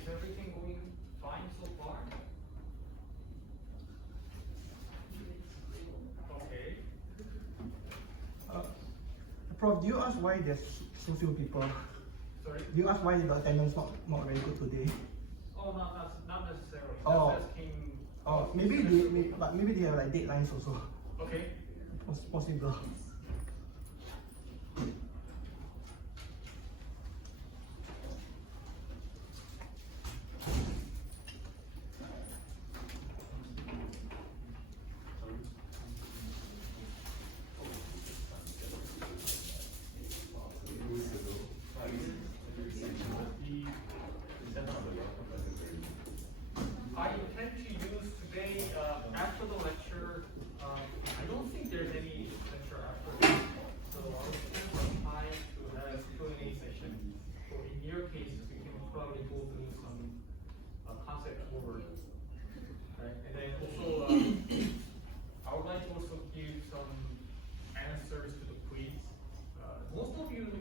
Is everything going fine so far? Okay. Prof, do you ask why there's so few people? Sorry? Do you ask why the attendance not very good today? Oh, not necessarily. Oh. Just asking. Oh, maybe they have like deadlines also. Okay. Possible. I intend to use today after the lecture. I don't think there's any lecture after this, so I'll spend some time to have a Q&A session. So in your case, we can probably go through some concept over, right? And then also, I would like to also give some answers to the quiz. Most of you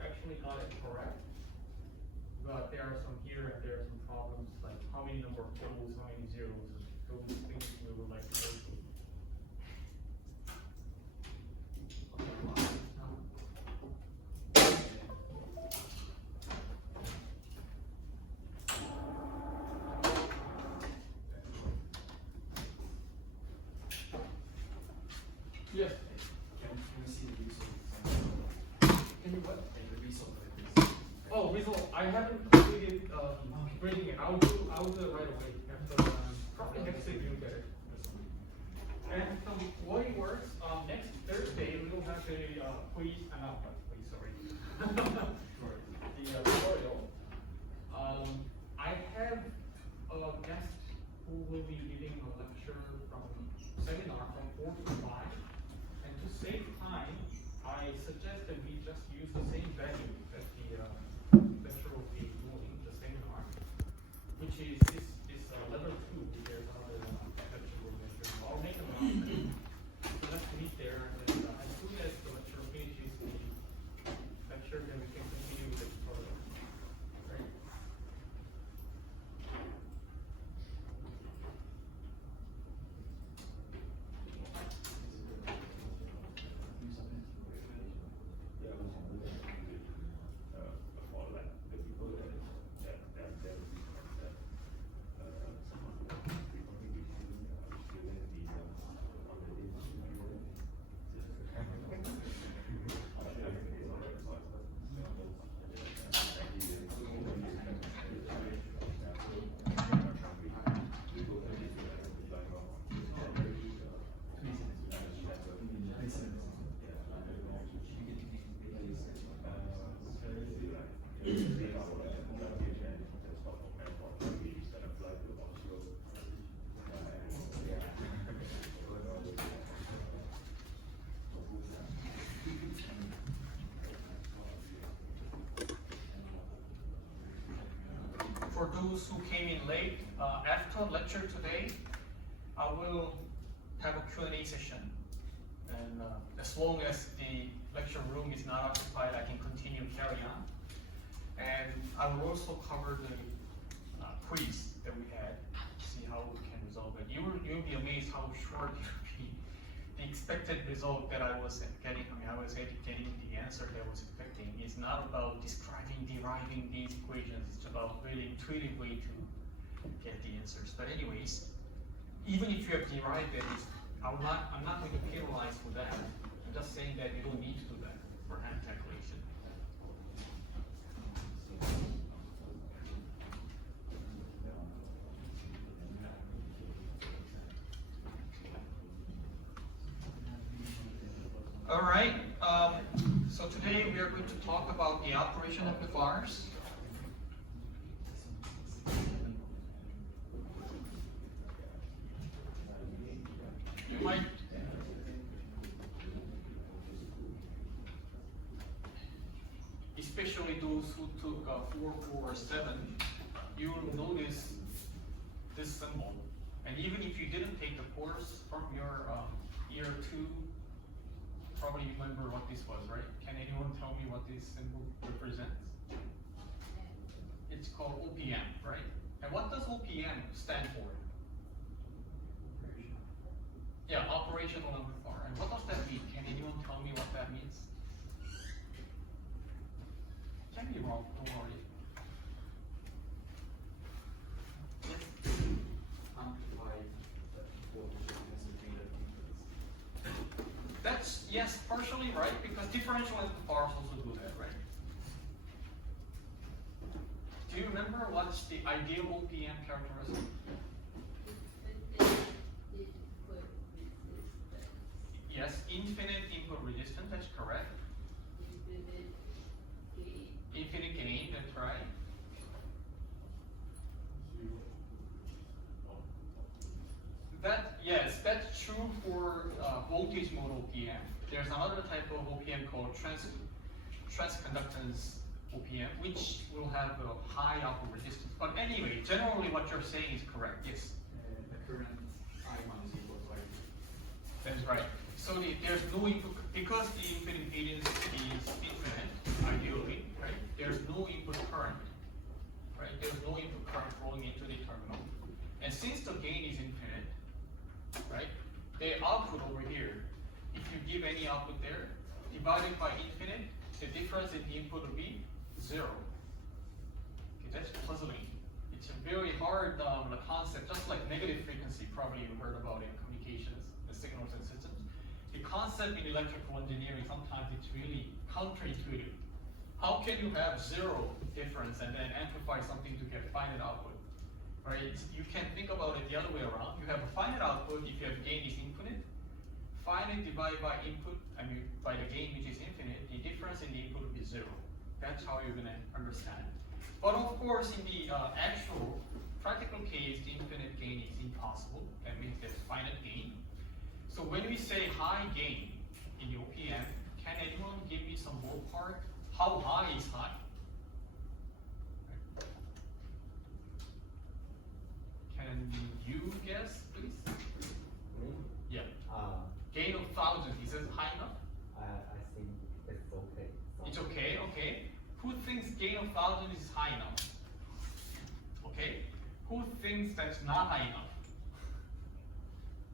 actually got it correct, but there are some here and there are some problems, like how many number of poles, how many zeros, those things we would like to go through. Yes. Can we see the result? Can you what? The result like this. Oh, result. I haven't completed grading it. I'll do it right away. After probably next day you'll get it. And from what it works, next Thursday we will have a quiz. Not quiz, sorry. The tutorial. I have a guest who will be giving a lecture from seminar from 4 to 5. And to save time, I suggest that we just use the same venue that the lecture will be doing, the seminar, which is this level 2. There's another lecture room there. So I'll make an announcement. So let's meet there, and as soon as the lecture finishes the lecture, then we can continue with the tutorial. Right? For those who came in late, after lecture today, I will have a Q&A session. And as long as the lecture room is not occupied, I can continue carry on. And I will also cover the quiz that we had, see how we can resolve it. You'll be amazed how short it will be. The expected result that I was getting, I was getting the answer that I was expecting is not about deriving these equations. It's about really intuitive way to get the answers. But anyways, even if you have derived it, I'm not going to penalize for that. I'm just saying that you don't need to do that for hand calculation. All right, so today we are going to talk about the operation amplifiers. You might especially those who took 447, you will notice this symbol. And even if you didn't take the course from your year 2, probably remember what this was, right? Can anyone tell me what this symbol represents? It's it's called OPM, right? And what does OPM stand for? Yeah, operational amplifier. And what does that mean? Can anyone tell me what that means? Can be wrong, don't worry. Amplify the voltage as a gain of inputs. That's, yes, partially right, because differential amplifiers also do that, right? Do you remember what's the ideal OPM characteristic? Yes, infinite input resistance, that's correct. Infinite gain, that's right. That, yes, that's true for voltage mode OPM. There's another type of OPM called transconductance OPM, which will have a high output resistance. But anyway, generally what you're saying is correct, yes. The current I1 is equal to I2. That's right. So there's no input, because the input impedance is infinite, ideally, right? There's no input current, right? There's no input current flowing into the terminal. And since the gain is infinite, right? The output over here, if you give any output there, divided by infinite, the difference in the input will be 0. Okay, that's puzzling. It's a very hard concept, just like negative frequency, probably you heard about in communications, the signals and systems. The concept in electrical engineering, sometimes it's really counterintuitive. How can you have 0 difference and then amplify something to get finite output? Right? You can think about it the other way around. You have a finite output if you have gain is infinite. Finite divided by input, I mean by the gain which is infinite, the difference in the input will be 0. That's how you're gonna understand. But of course, in the actual practical case, the infinite gain is impossible. That means there's finite gain. So when we say high gain in the OPM, can anyone give me some ballpark? How high is high? Can you guess, please? Yeah. Gain of 1,000, is it high enough? I think it's okay. It's okay, okay. Who thinks gain of 1,000 is high enough? Okay. Who thinks that's not high enough?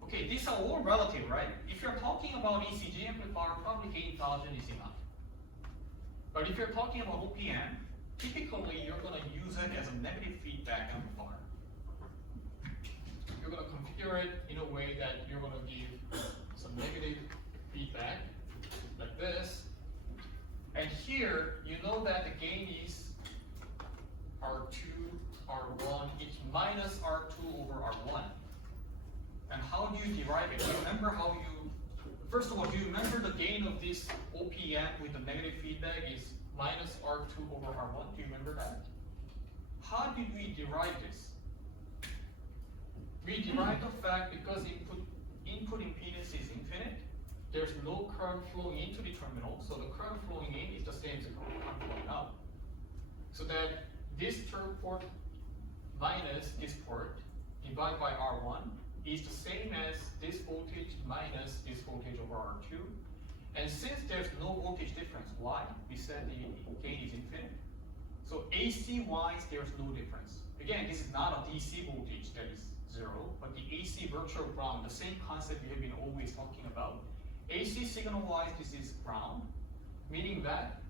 Okay, these are all relative, right? If you're talking about ECG amplifier, probably gain 1,000 is enough. But if you're talking about OPM, typically you're going to use it as a negative feedback amplifier. You're going to configure it in a way that you're going to give some negative feedback, like this. And here, you know that the gain is R2, R1, it's minus R2 over R1. And how do you derive it? Do you remember how you, first of all, do you remember the gain of this OPM with the negative feedback is minus R2 over R1? Do you remember that? How did we derive this? We derived the fact because input impedance is infinite, there's no current flowing into the terminal, so the current flowing in is the same as the current flowing out. So that this third port minus this port divided by R1 is the same as this voltage minus this voltage over R2. And since there's no voltage difference, why? We said the gain is infinite. So AC wise, there's no difference. Again, this is not a DC voltage that is 0, but the AC virtual ground, the same concept we have been always talking about. AC signal wise, this is ground, meaning that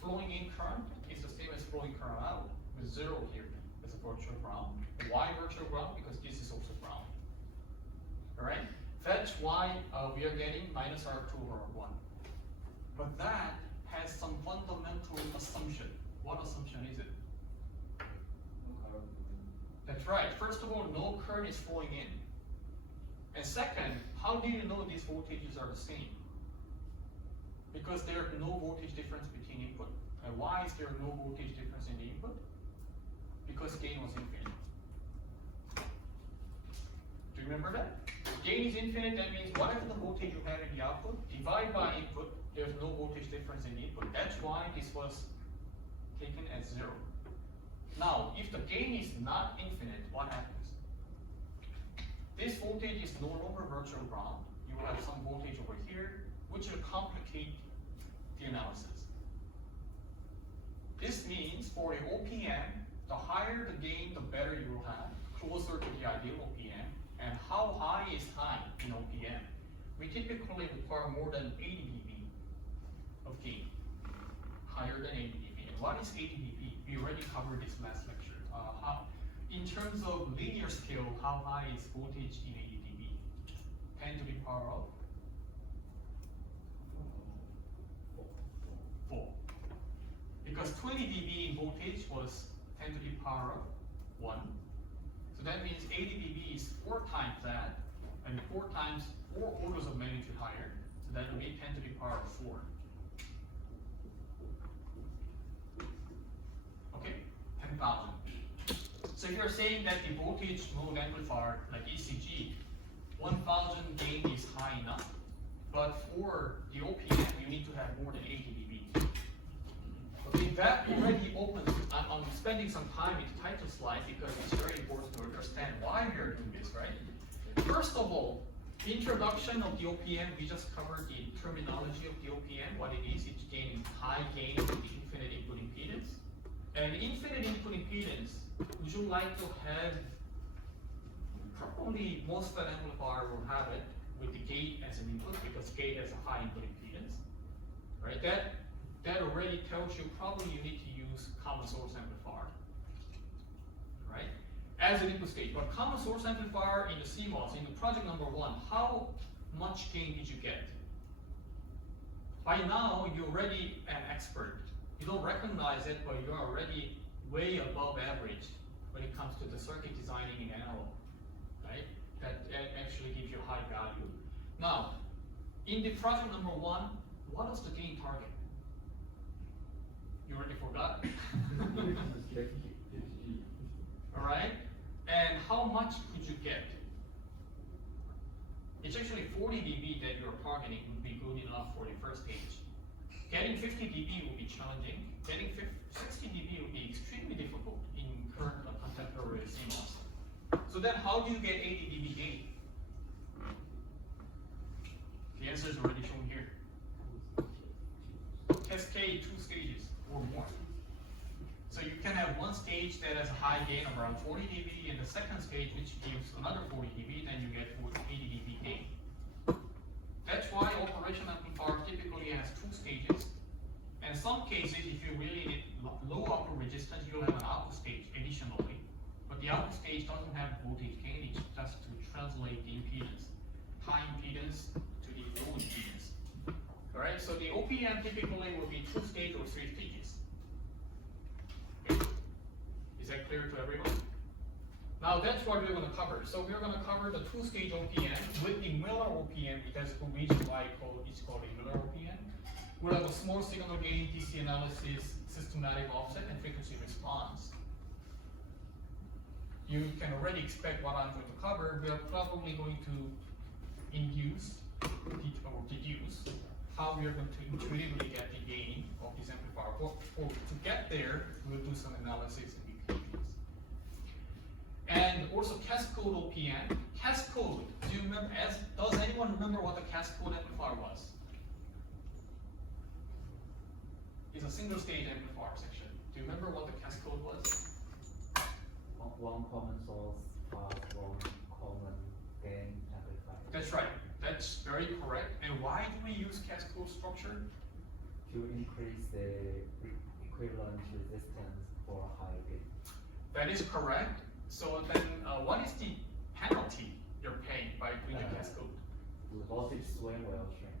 flowing in current is the same as flowing current out, with 0 here as a virtual ground. Why virtual ground? Because this is also ground. Alright? That's why we are getting minus R2 over R1. But that has some fundamental assumption. What assumption is it? That's right. First of all, no current is flowing in. And second, how do you know these voltages are the same? Because there are no voltage difference between input. And why is there no voltage difference in the input? Because gain was infinite. Do you remember that? Gain is infinite, that means whatever the voltage you had in the output, divide by input, there's no voltage difference in the input. That's why this was taken as 0. Now, if the gain is not infinite, what happens? This voltage is no longer virtual ground. You will have some voltage over here, which will complicate the analysis. This means for the OPM, The higher the gain, the better you will have, closer to the ideal OPM. And how high is high in OPM? We typically require more than 80 dB of gain, higher than 80 dB. And what is 80 dB? We already covered this last lecture. In terms of linear scale, how high is voltage in 80 dB? 10 to the power of 4. Because 20 dB in voltage was 10 to the power of 1. So that means 80 dB is 4 times that, and 4 times 4 orders of magnitude higher. So that would be 10 to the power of 4. Okay, 10,000. So if you're saying that the voltage mode amplifier, like ECG, 1,000 gain is high enough, but for the OPM, you need to have more than 80 dB. Okay, that already opens. I'm spending some time in the title slide because it's very important to understand why we are doing this, right? First of all, introduction of the OPM, we just covered the terminology of the OPM, what it is. It's gaining high gain with the infinite input impedance. And infinite input impedance, would you like to have, probably most of an amplifier will have it with the gate as an input because gate has a high input impedance, right? That already tells you probably you need to use common source amplifier, right? As an input stage. But common source amplifier in the CMOS, in the project number 1, how much gain did you get? By now, you're already an expert. You don't recognize it, but you're already way above average when it comes to the circuit designing in analog, right? That actually gives you high value. Now, in the project number 1, what is the gain target? You already forgot. All right, and how much could you get? It's actually 40 dB that you're targeting would be good enough for the first stage. Getting 50 dB will be challenging. Getting 60 dB will be extremely difficult in current contemporary CMOS. So then how do you get 80 dB gain? The answer is already shown here. Cascade 2 stages or more. So you can have one stage that has a high gain of around 40 dB, and the second stage which gives another 40 dB, then you get 80 dB gain. That's why operation amplifier typically has 2 stages. And in some cases, if you really need low output resistance, you'll have an output stage additionally. But the output stage doesn't have voltage gain, it's just to translate the impedance, high impedance to the low impedance. Alright, so the OPM typically will be 2 stages or 3 stages. Okay. Is that clear to everyone? Now that's what we're going to cover. So we're going to cover the 2-stage OPM with the Miller OPM. That's the reason why it's called a Miller OPM. We'll have a small signal gain, DC analysis, systematic offset, and frequency response. You can already expect what I'm going to cover. We are probably going to induce or deduce how we are going to intuitively get the gain of this amplifier. To get there, we'll do some analysis and equations. And also cascode OPM. Cascode, do you remember, does anyone remember what the cascode amplifier was? It's a single stage amplifier section. Do you remember what the cascode was? One common source plus one common gain amplifier. That's right. That's very correct. And why do we use cascode structure? To increase the equivalent resistance for higher gain. That is correct. So then, what is the penalty you're paying by doing the cascode? The voltage swing will shrink.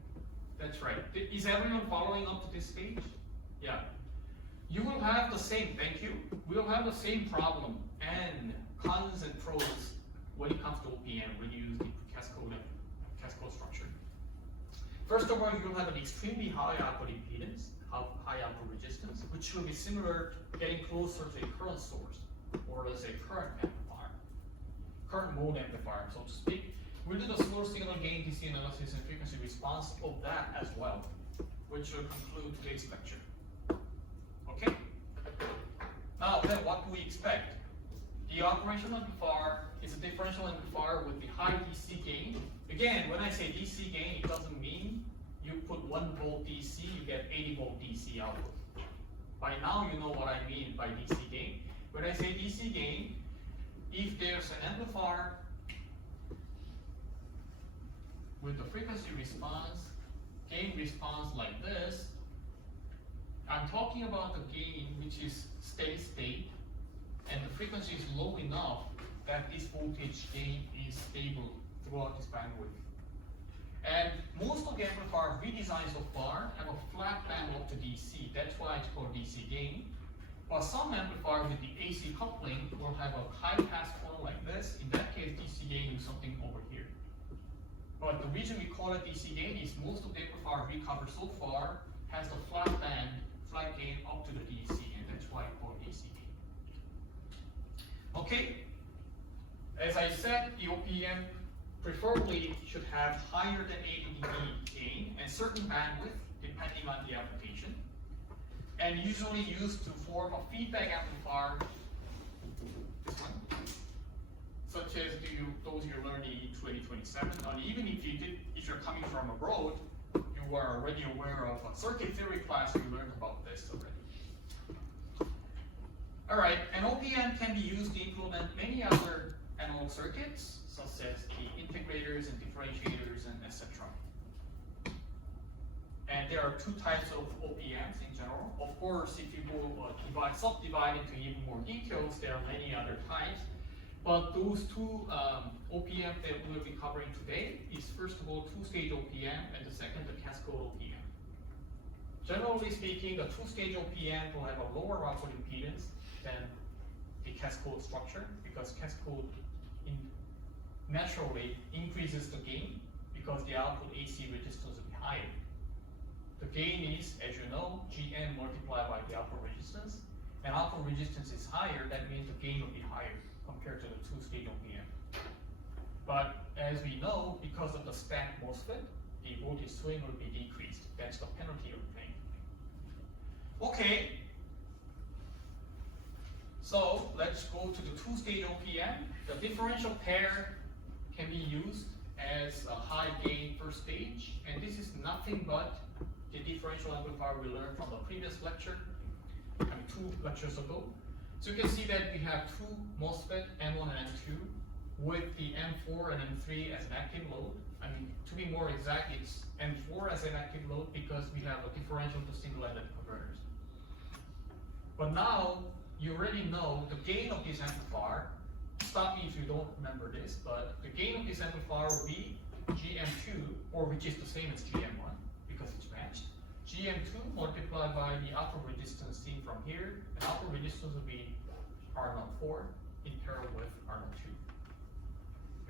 That's right. Is everyone following up to this stage? Yeah. You will have the same, thank you. We'll have the same problem and cons and pros when it comes to OPM when you use the cascode structure. First of all, you'll have an extremely high output impedance, high output resistance, which will be similar, getting closer to a current source, or let's say current amplifier, current mode amplifier, so to speak. We'll do the slow signal gain, DC analysis, and frequency response of that as well, which will conclude today's lecture. Okay? Now then, what do we expect? The operational amplifier is a differential amplifier with the high DC gain. Again, when I say DC gain, it doesn't mean you put 1 volt DC, you get 80 volt DC output. By now, you know what I mean by DC gain. When I say DC gain, if there's an amplifier with the frequency response, gain response like this, I'm talking about the gain which is steady state, and the frequency is low enough that this voltage gain is stable throughout this bandwidth. And most of the amplifiers we designed so far have a flat band up to DC. That's why it's called DC gain. But some amplifiers with the AC coupling will have a high pass funnel like this. In that case, DC gain is something over here. But the reason we call it DC gain is most of the amplifiers we covered so far has the flat band, flat gain up to the DC, and that's why it's called DC gain. Okay, as I said, the OPM preferably should have higher than 80 dB gain and certain bandwidth depending on the application, and usually used to form a feedback amplifier, this one, such as those you learned in EE3408C. And even if you're coming from abroad, you are already aware of a circuit theory class, you learned about this already. All right, an OPM can be used to implement many other analog circuits, such as the integrators and differentiators and etc. And there are two types of OPMs in general. Of course, if you go subdivide into even more details, there are many other types. But those two OPMs that we'll be covering today is first of all two-stage OPM, and the second the cascade OPM. Generally speaking, the two-stage OPM will have a lower output impedance than the cascade structure, because cascade naturally increases the gain because the output AC resistance will be higher. The gain is, as you know, Gm multiplied by the output resistance, and output resistance is higher, that means the gain will be higher compared to the two-stage OPM. But as we know, because of the stacked MOSFET, the voltage swing will be decreased. That's the penalty of paying. Okay, so let's go to the two-stage OPM. The differential pair can be used as a high gain first stage, and this is nothing but the differential amplifier we learned from the previous lecture, two lectures ago. So you can see that we have two MOSFET, M1 and M2, with the M4 and M3 as an active load. I mean, to be more exact, it's M4 as an active load because we have a differential to single-ended converters. But now, you already know the gain of this amplifier. Stop me if you don't remember this, but the gain of this amplifier will be Gm2, or which is the same as Gm1 because it's matched. Gm2 multiplied by the output resistance seen from here, and output resistance will be R04 in parallel with R02.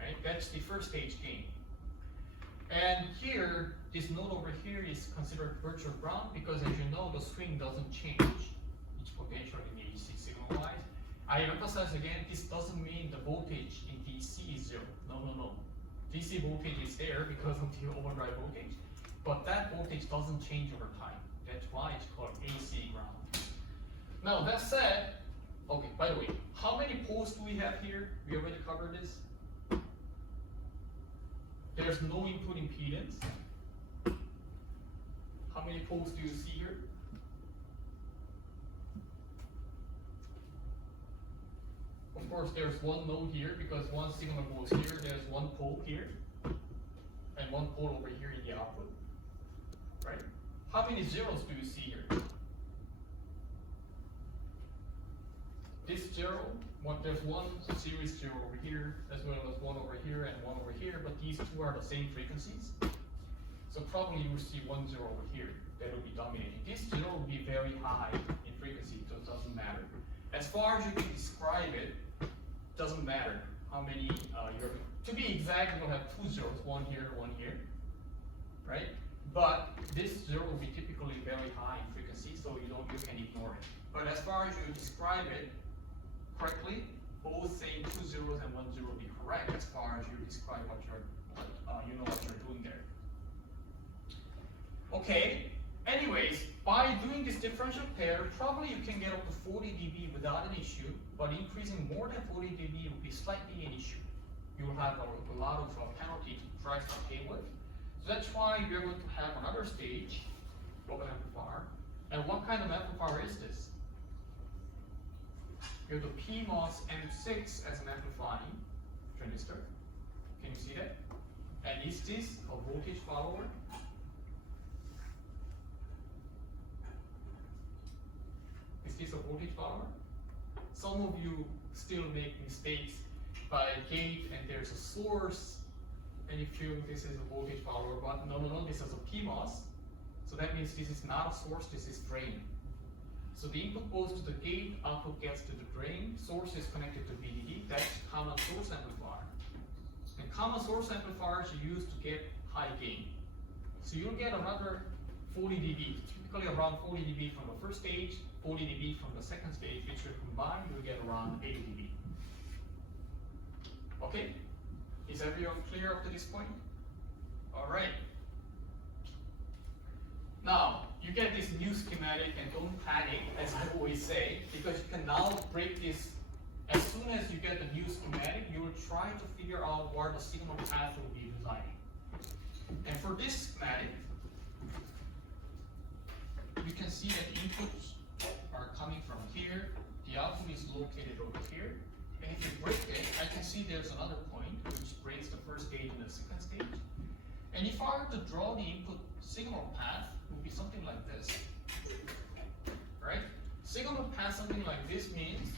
Right? That's the first stage gain. And here, this node over here is considered virtual ground because, as you know, the swing doesn't change its potential in the AC signal-wise. I emphasize again, this doesn't mean the voltage in DC is zero. No, no, no. DC voltage is there because of the overdrive voltage, but that voltage doesn't change over time. That's why it's called AC ground. Now, that said, okay, by the way, how many poles do we have here? We already covered this. There's no input impedance. How many poles do you see here? Of course, there's one node here because one signal goes here. There's one pole here, and one pole over here in the output. Right? How many zeros do you see here? This zero, there's one series zero over here, as well as one over here and one over here, but these two are the same frequencies. So probably you will see one zero over here that will be dominating. This zero will be very high in frequency, so it doesn't matter. As far as you can describe it, doesn't matter how many to be exact, you'll have two zeros, one here, right? But this zero will be typically very high in frequency, so you can ignore it. But as far as you describe it correctly, both saying two zeros and one zero will be correct as far as you describe what you know what you're doing there. Okay. Anyways, by doing this differential pair, probably you can get up to 40 dB without an issue, but increasing more than 40 dB will be slightly an issue. You will have a lot of penalty to try to pay with. So that's why we're going to have another stage of an amplifier. And what kind of amplifier is this? you have the PMOS M6 as an amplifying transistor. Can you see that? And is this a voltage follower? Is this a voltage follower? Some of you still make mistakes by gate and there's a source and you feel this is a voltage follower, but no, this is a PMOS. So that means this is not a source, this is drain. So the input goes to the gate, output gets to the drain, source is connected to VDD, that's common source amplifier. And common source amplifiers you use to get high gain. So you'll get another 40 dB, typically around 40 dB from the first stage, 40 dB from the second stage, which you combine, you'll get around 80 dB. Okay? Is everyone clear up to this point? Alright. Now, you get this new schematic and don't panic, as I always say, because you can now break this. As soon as you get the new schematic, you will try to figure out where the signal path will be residing. And for this schematic, you can see that inputs are coming from here, the output is located over here, and if you break it, I can see there's another point which breaks the first stage and the second stage. And if I were to draw the input signal path, it would be something like this. Right? Signal path something like this means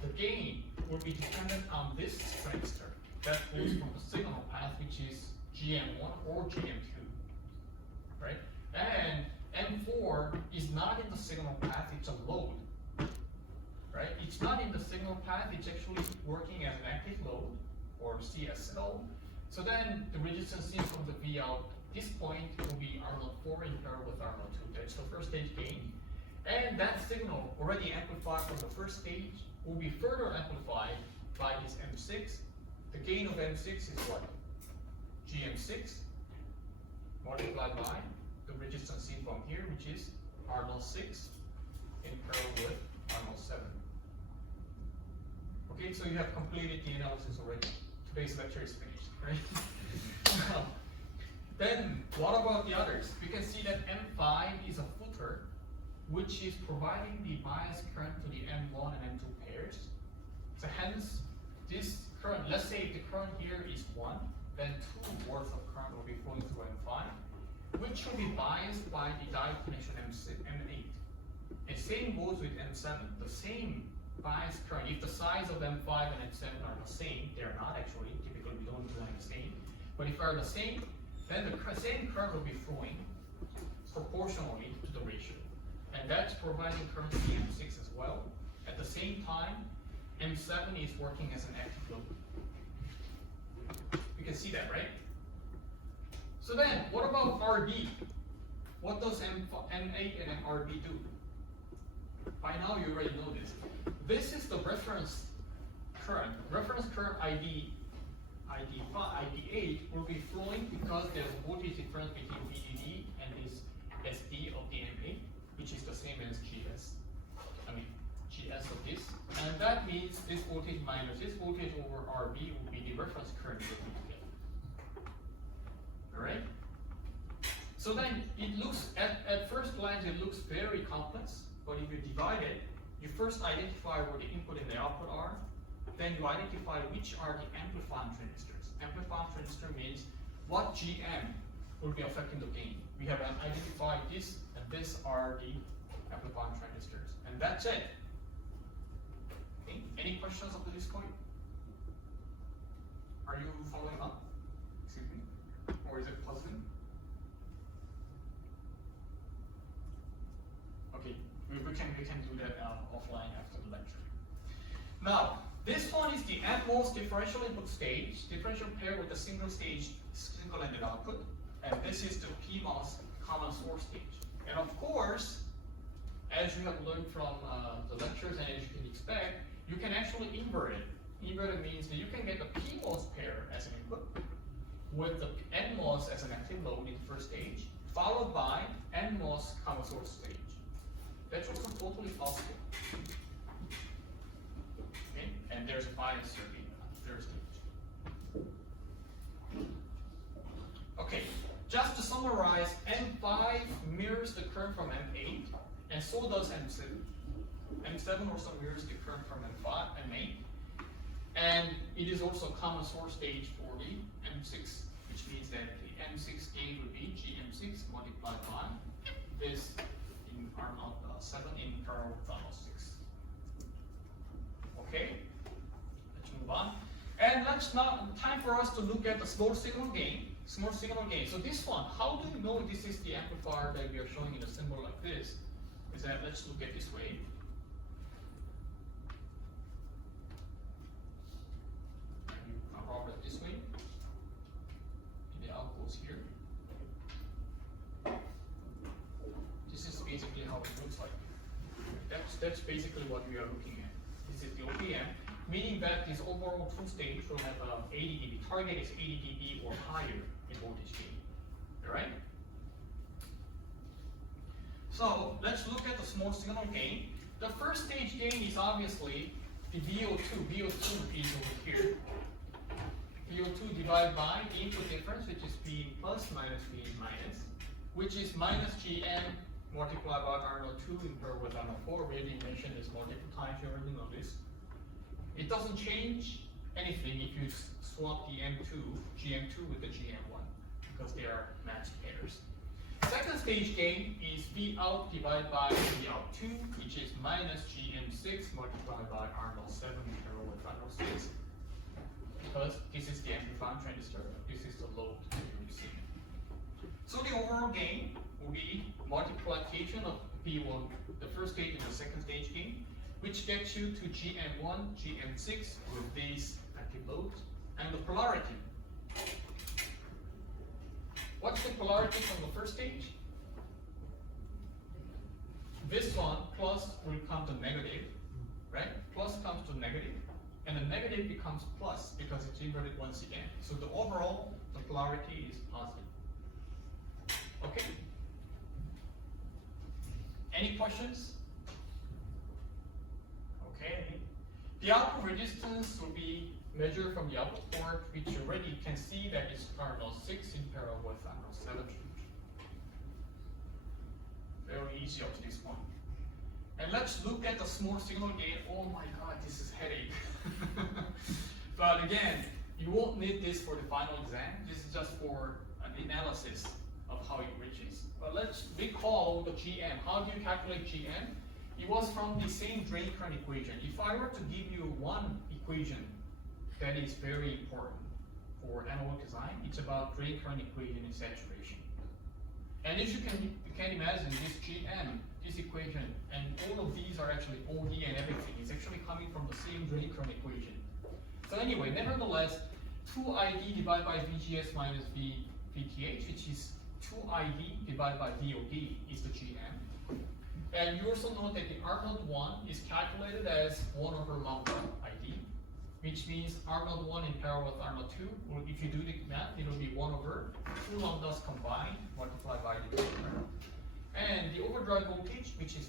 the gain will be dependent on this transistor that goes from the signal path, which is GM1 or GM2. Right? And M4 is not in the signal path, it's a load. Right? It's not in the signal path, it's actually working as an active load or CSL. So then the resistance seen from the V out, this point will be R04 in parallel with R02. That's the first stage gain. And that signal already amplified from the first stage will be further amplified by this M6. The gain of M6 is what? GM6 multiplied by the resistance seen from here, which is R06 in parallel with R07. Okay, so you have completed the analysis already. Today's lecture is finished, right? Then, what about the others? We can see that M5 is a footer, which is providing the bias current to the M1 and M2 pairs. So hence, this current, let's say the current here is 1, then 2 worth of current will be flowing through M5, which will be biased by the diode connection M8. And same goes with M7, the same bias current. If the size of M5 and M7 are the same, they're not actually, typically we don't design the same, but if they are the same, then the same current will be flowing proportionally to the ratio. And that's providing current to the M6 as well. At the same time, M7 is working as an active load. You can see that, right? So then, what about RB? What does M8 and RB do? By now you already know this. This is the reference current. Reference current ID8 will be flowing because there's a voltage difference between VDD and this SD of the M8, which is the same as GS. GS of this. And that means this voltage minus this voltage over RB will be the reference current you're going to get. Alright? So then it looks, at first glance, it looks very complex, but if you divide it, you first identify where the input and the output are, then you identify which are the amplifying transistors. Amplifying transistor means what GM will be affecting the gain. We have identified this, and this are the amplifying transistors. And that's it. Okay. Any questions up to this point? Are you following up? Excuse me? Or is it puzzling? Okay, we can do that offline after the lecture. Now, this one is the at-most differential input stage, differential pair with a single stage single-ended output, and this is the PMOS common source stage. And of course, as you have learned from the lectures and as you can expect, you can actually invert it. Invert it means that you can get the PMOS pair as an input with the NMOS as an active load in the first stage, followed by NMOS common source stage. That's also totally possible. Okay? And there's a bias circuit on the third stage. Okay, just to summarize, M5 mirrors the current from M8, and so does M7. M7 also mirrors the current from M5 and M8. And it is also a common source stage for the M6, which means that the M6 gain would be GM6 multiplied by this in Arnold 7 in parallel with Arnold 6. Okay, let's move on. And let's now, time for us to look at the small signal gain. Small signal gain. So this one, how do you know this is the amplifier that we are showing in a symbol like this? Is that, let's look at this way. I'll rub it this way. And the outputs here. This is basically how it looks like. That's basically what we are looking at. This is the OPM, meaning that this overall two-stage will have 80 dB. Target is 80 dB or higher in voltage gain. All right? So let's look at the small signal gain. The first stage gain is obviously the VO2. VO2 is over here. VO2 divided by the input difference, which is V plus minus V minus, which is minus GM multiplied by R02 in parallel with R04. We already mentioned this multiple times, you already know this. It doesn't change anything if you swap the M2, GM2 with the GM1, because they are matched pairs. Second stage gain is V out divided by V out 2, which is minus GM6 multiplied by R07 in parallel with R06. Because this is the amplifying transistor, this is the load that you're receiving. So the overall gain will be multiplication of V1, the first stage and the second stage gain, which gets you to GM1, GM6 with these active loads, and the polarity. What's the polarity from the first stage? This one, plus will come to negative, right? Plus comes to negative, and the negative becomes plus because it's inverted once again. So the overall, the polarity is positive. Okay? Any questions? Okay. The output resistance will be measured from the output port, which you already can see that is R06 in parallel with R07. Very easy up to this point. And let's look at the small signal gain. Oh my god, this is headache. But again, you won't need this for the final exam. This is just for an analysis of how it reaches. But let's recall the GM. How do you calculate GM? It was from the same drain current equation. If I were to give you one equation that is very important for analog design, it's about drain current equation in saturation. And as you can imagine, this GM, this equation, and all of these are actually OD and everything. It's actually coming from the same drain current equation. So anyway, nevertheless, 2ID divided by VGS minus VTH, which is 2ID divided by VOD is the GM. And you also know that the R01 is calculated as 1 over lambda ID, which means R01 in parallel with R02, or if you do the math, it will be 1 over 2 lambdas combined multiplied by the drain current. And the overdrive voltage, which is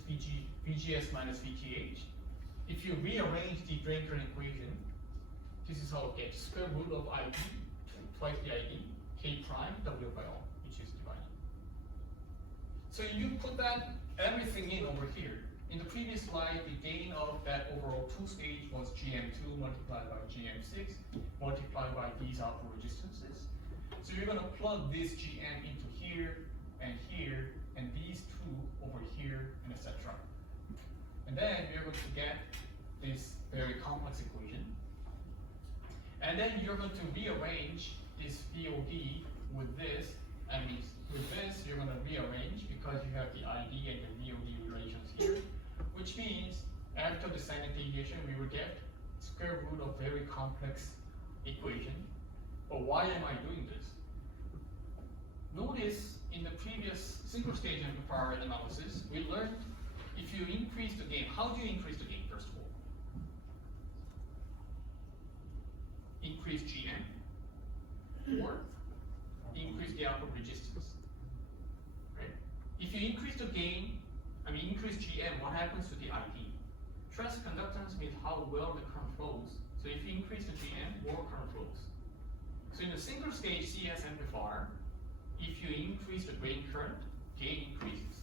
VGS minus VTH, if you rearrange the drain current equation, this is how it gets square root of ID, twice the ID, K prime, W by O, which is divided. So you put that everything in over here. In the previous slide, the gain of that overall two-stage was GM2 multiplied by GM6 multiplied by these output resistances. So you're going to plug this GM into here, and these two over here, and etc. And then you're going to get this very complex equation. And then you're going to rearrange this VOD with this, and with this you're going to rearrange because you have the ID and the VOD relations here, which means after the standard deviation we will get square root of very complex equation. But why am I doing this? Notice in the previous single stage amplifier analysis, we learned if you increase the gain, how do you increase the gain first of all? Increase GM or increase the output resistance, right? If you increase the gain, increase GM, what happens to the ID? Transient conductance means how well the current flows. So if you increase the GM, more current flows. So in a single stage CS amplifier, if you increase the drain current, gain increases.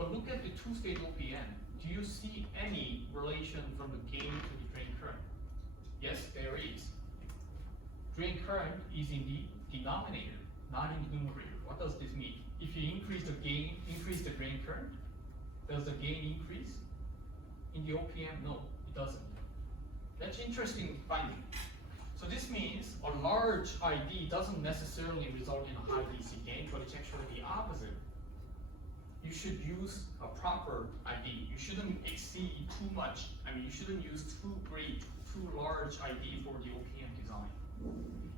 But look at the two-stage OPM. Do you see any relation from the gain to the drain current? Yes, there is. Drain current is in the denominator, not in the numerator. What does this mean? If you increase the gain, increase the drain current, does the gain increase? In the OPM, no, it doesn't. That's interesting finding. So this means a large ID doesn't necessarily result in a high DC gain, but it's actually the opposite. You should use a proper ID. You shouldn't exceed too much. I mean, you shouldn't use too large ID for the OPM design.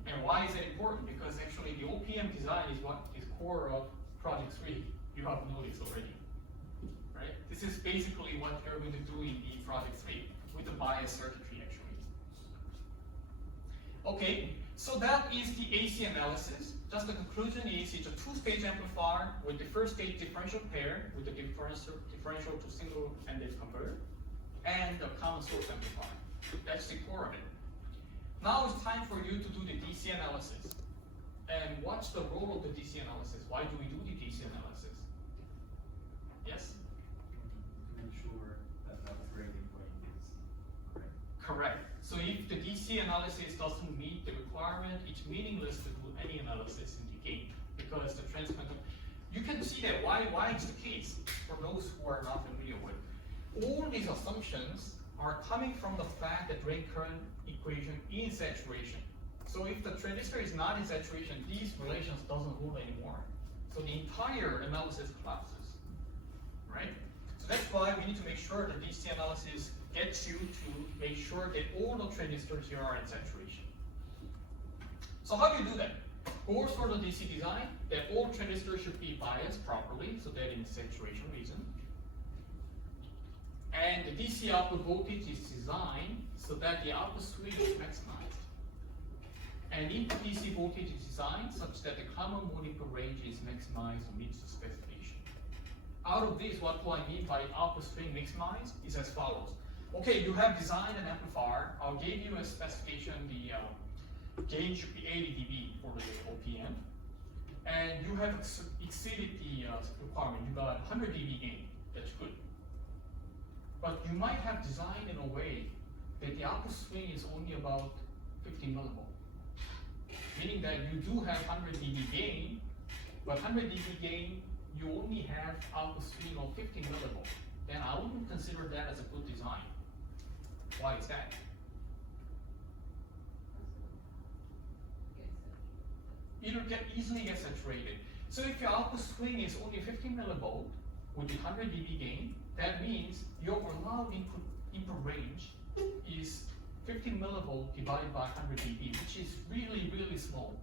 And why is that important? Because actually the OPM design is what is core of Project 3. You have noticed already, right? This is basically what you're going to do in the Project 3 with the bias circuitry actually. Okay, so that is the AC analysis. Just the conclusion is it's a two-stage amplifier with the first stage differential pair with the differential to single-ended converter and a common source amplifier. That's the core of it. Now it's time for you to do the DC analysis. And what's the role of the DC analysis? Why do we do the DC analysis? Yes? To ensure that the operating point is correct. Correct. So if the DC analysis doesn't meet the requirement, it's meaningless to do any analysis in the gate because the transmitter. You can see that why it's the case for those who are not familiar with. All these assumptions are coming from the fact that drain current equation is saturation. So if the transistor is not in saturation, these relations doesn't hold anymore. So the entire analysis collapses, right? So that's why we need to make sure that DC analysis gets you to make sure that all the transistors here are in saturation. So how do you do that? Goals for the DC design, that all transistors should be biased properly, so that in saturation region. And the DC output voltage is designed so that the output swing is maximized. And input DC voltage is designed such that the common mode input range is maximized and meets the specification. Out of this, what do I mean by output swing maximized is as follows. Okay, you have designed an amplifier. I'll give you a specification. The gain should be 80 dB for the OPM. And you have exceeded the requirement. You got 100 dB gain. That's good. But you might have designed in a way that the output swing is only about 15 millivolt. Meaning that you do have 100 dB gain, but 100 dB gain, you only have output swing of 15 millivolt. Then I wouldn't consider that as a good design. Why is that? It'll easily get saturated. So if your output swing is only 15 millivolt with the 100 dB gain, that means your allowed input range is 15 millivolt divided by 100 dB, which is really, really small,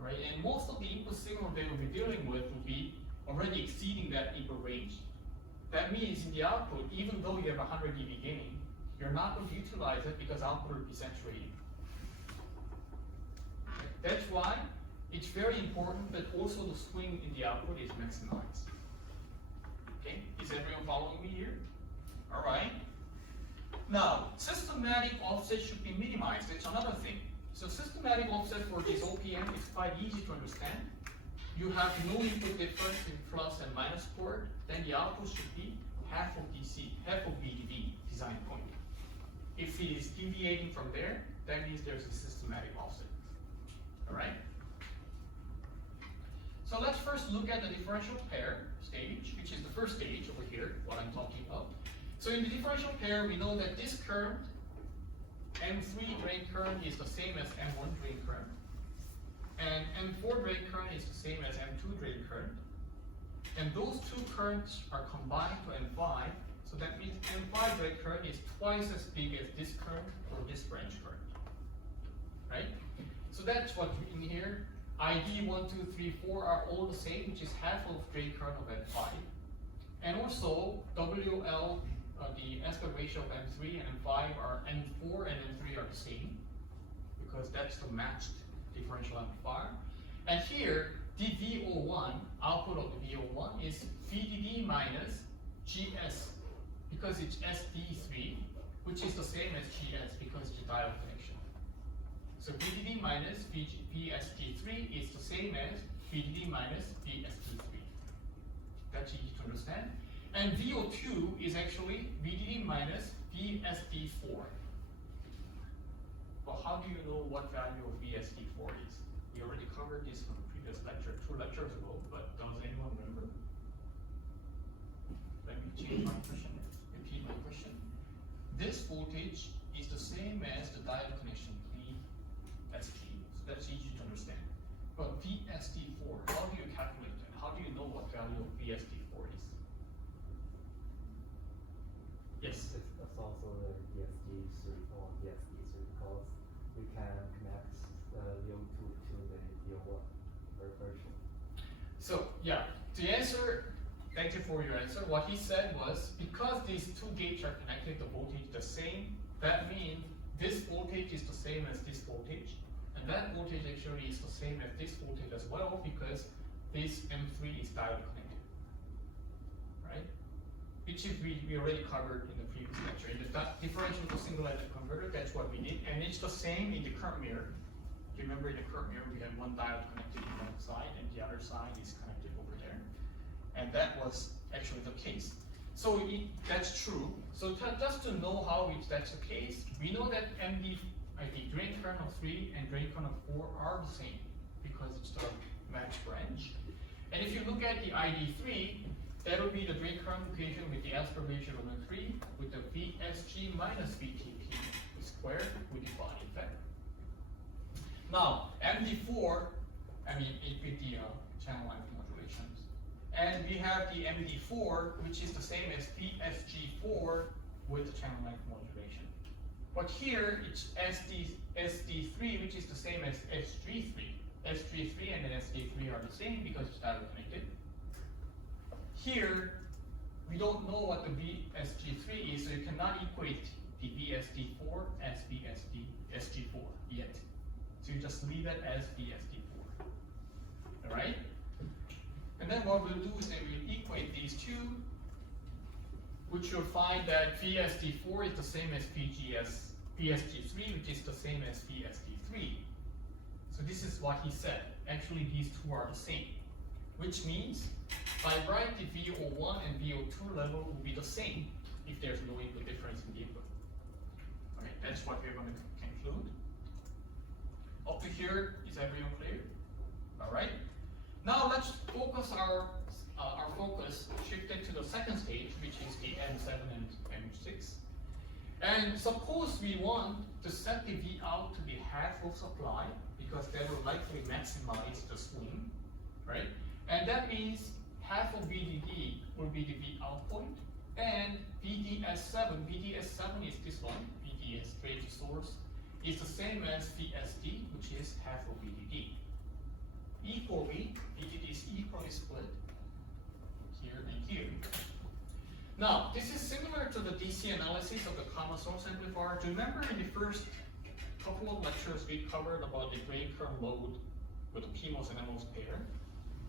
right? And most of the input signal they will be dealing with will be already exceeding that input range. That means in the output, even though you have 100 dB gain, you're not going to utilize it because output will be saturated. That's why it's very important that also the swing in the output is maximized. Okay, is everyone following me here? All right. Now, systematic offset should be minimized. It's another thing. So systematic offset for this OPM is quite easy to understand. You have no input difference in plus and minus port, then the output should be half of DC, half of VDD design point. If it is deviating from there, that means there's a systematic offset. All right? So let's first look at the differential pair stage, which is the first stage over here, what I'm talking about. So in the differential pair, we know that this current, M3 drain current, is the same as M1 drain current. And M4 drain current is the same as M2 drain current. And those two currents are combined to M5, so that means M5 drain current is twice as big as this current or this branch current, right? So that's what in here, ID 1, 2, 3, 4 are all the same, which is half of drain current of M5. And also, WL, the aspect ratio of M3 and M5 are M4 and M3 are the same, because that's the matched differential amplifier. And here, the VO1, output of the VO1 is VDD minus GS, because it's SD3, which is the same as GS because it's a diode connection. So VDD minus VSD3 is the same as VDD minus VSD3. That's easy to understand. And VO2 is actually VDD minus VSD4. But how do you know what value of VSD4 is? We already covered this from the previous lecture, 2 lectures ago, but does anyone remember? Let me change my question, repeat my question. This voltage is the same as the diode connection VSG, so that's easy to understand. But VSD4, how do you calculate that? How do you know what value of VSD4 is? Yes? It's also the VSD3 or VSD3 because we can connect the VO2 to the VO1 virtually. So yeah, to answer, thank you for your answer. What he said was, because these 2 gates are connected, the voltage is the same, that means this voltage is the same as this voltage, and that voltage actually is the same as this voltage as well, because this M3 is diode connected, right? Which is we already covered in the previous lecture. In the differential to single element converter, that's what we did, and it's the same in the current mirror. You remember in the current mirror, we have one diode connected to one side, and the other side is connected over there. And that was actually the case. So that's true. So just to know how that's the case, we know that the drain current of 3 and drain current of 4 are the same because it's the match branch. And if you look at the ID3, that will be the drain current equation with the aspiration of 3 with the VSG minus VTP squared with the body effect. Now, MD4, I mean, with the channel length modulations. And we have the MD4, which is the same as VSG4 with the channel length modulation. But here, it's SD3, which is the same as SG3. SG3 and then SD3 are the same because it's diode connected. Here, we don't know what the VSG3 is, so you cannot equate the VSD4 as SG4 yet. So you just leave it as VSD4. All right? And then what we'll do is that we'll equate these two, which you'll find that VSD4 is the same as VSG3, which is the same as VSD3. So this is what he said. Actually, these two are the same, which means by right, the VO1 and VO2 level will be the same if there's no input difference in the input. Okay, that's what we're going to conclude. Up to here, is everyone clear? All right. Now let's focus our focus shifted to the second stage, which is the M7 and M6. And suppose we want to set the V out to be half of supply, because that will likely maximize the swing, right? And that means half of VDD will be the V out point, and VDS7 is this one, VDS straight to source, is the same as VSD, which is half of VDD. Equally, VDD is equally split here and here. Now, this is similar to the DC analysis of the common source amplifier. Do you remember in the first couple of lectures we covered about the drain current load with the PMOS and NMOS pair?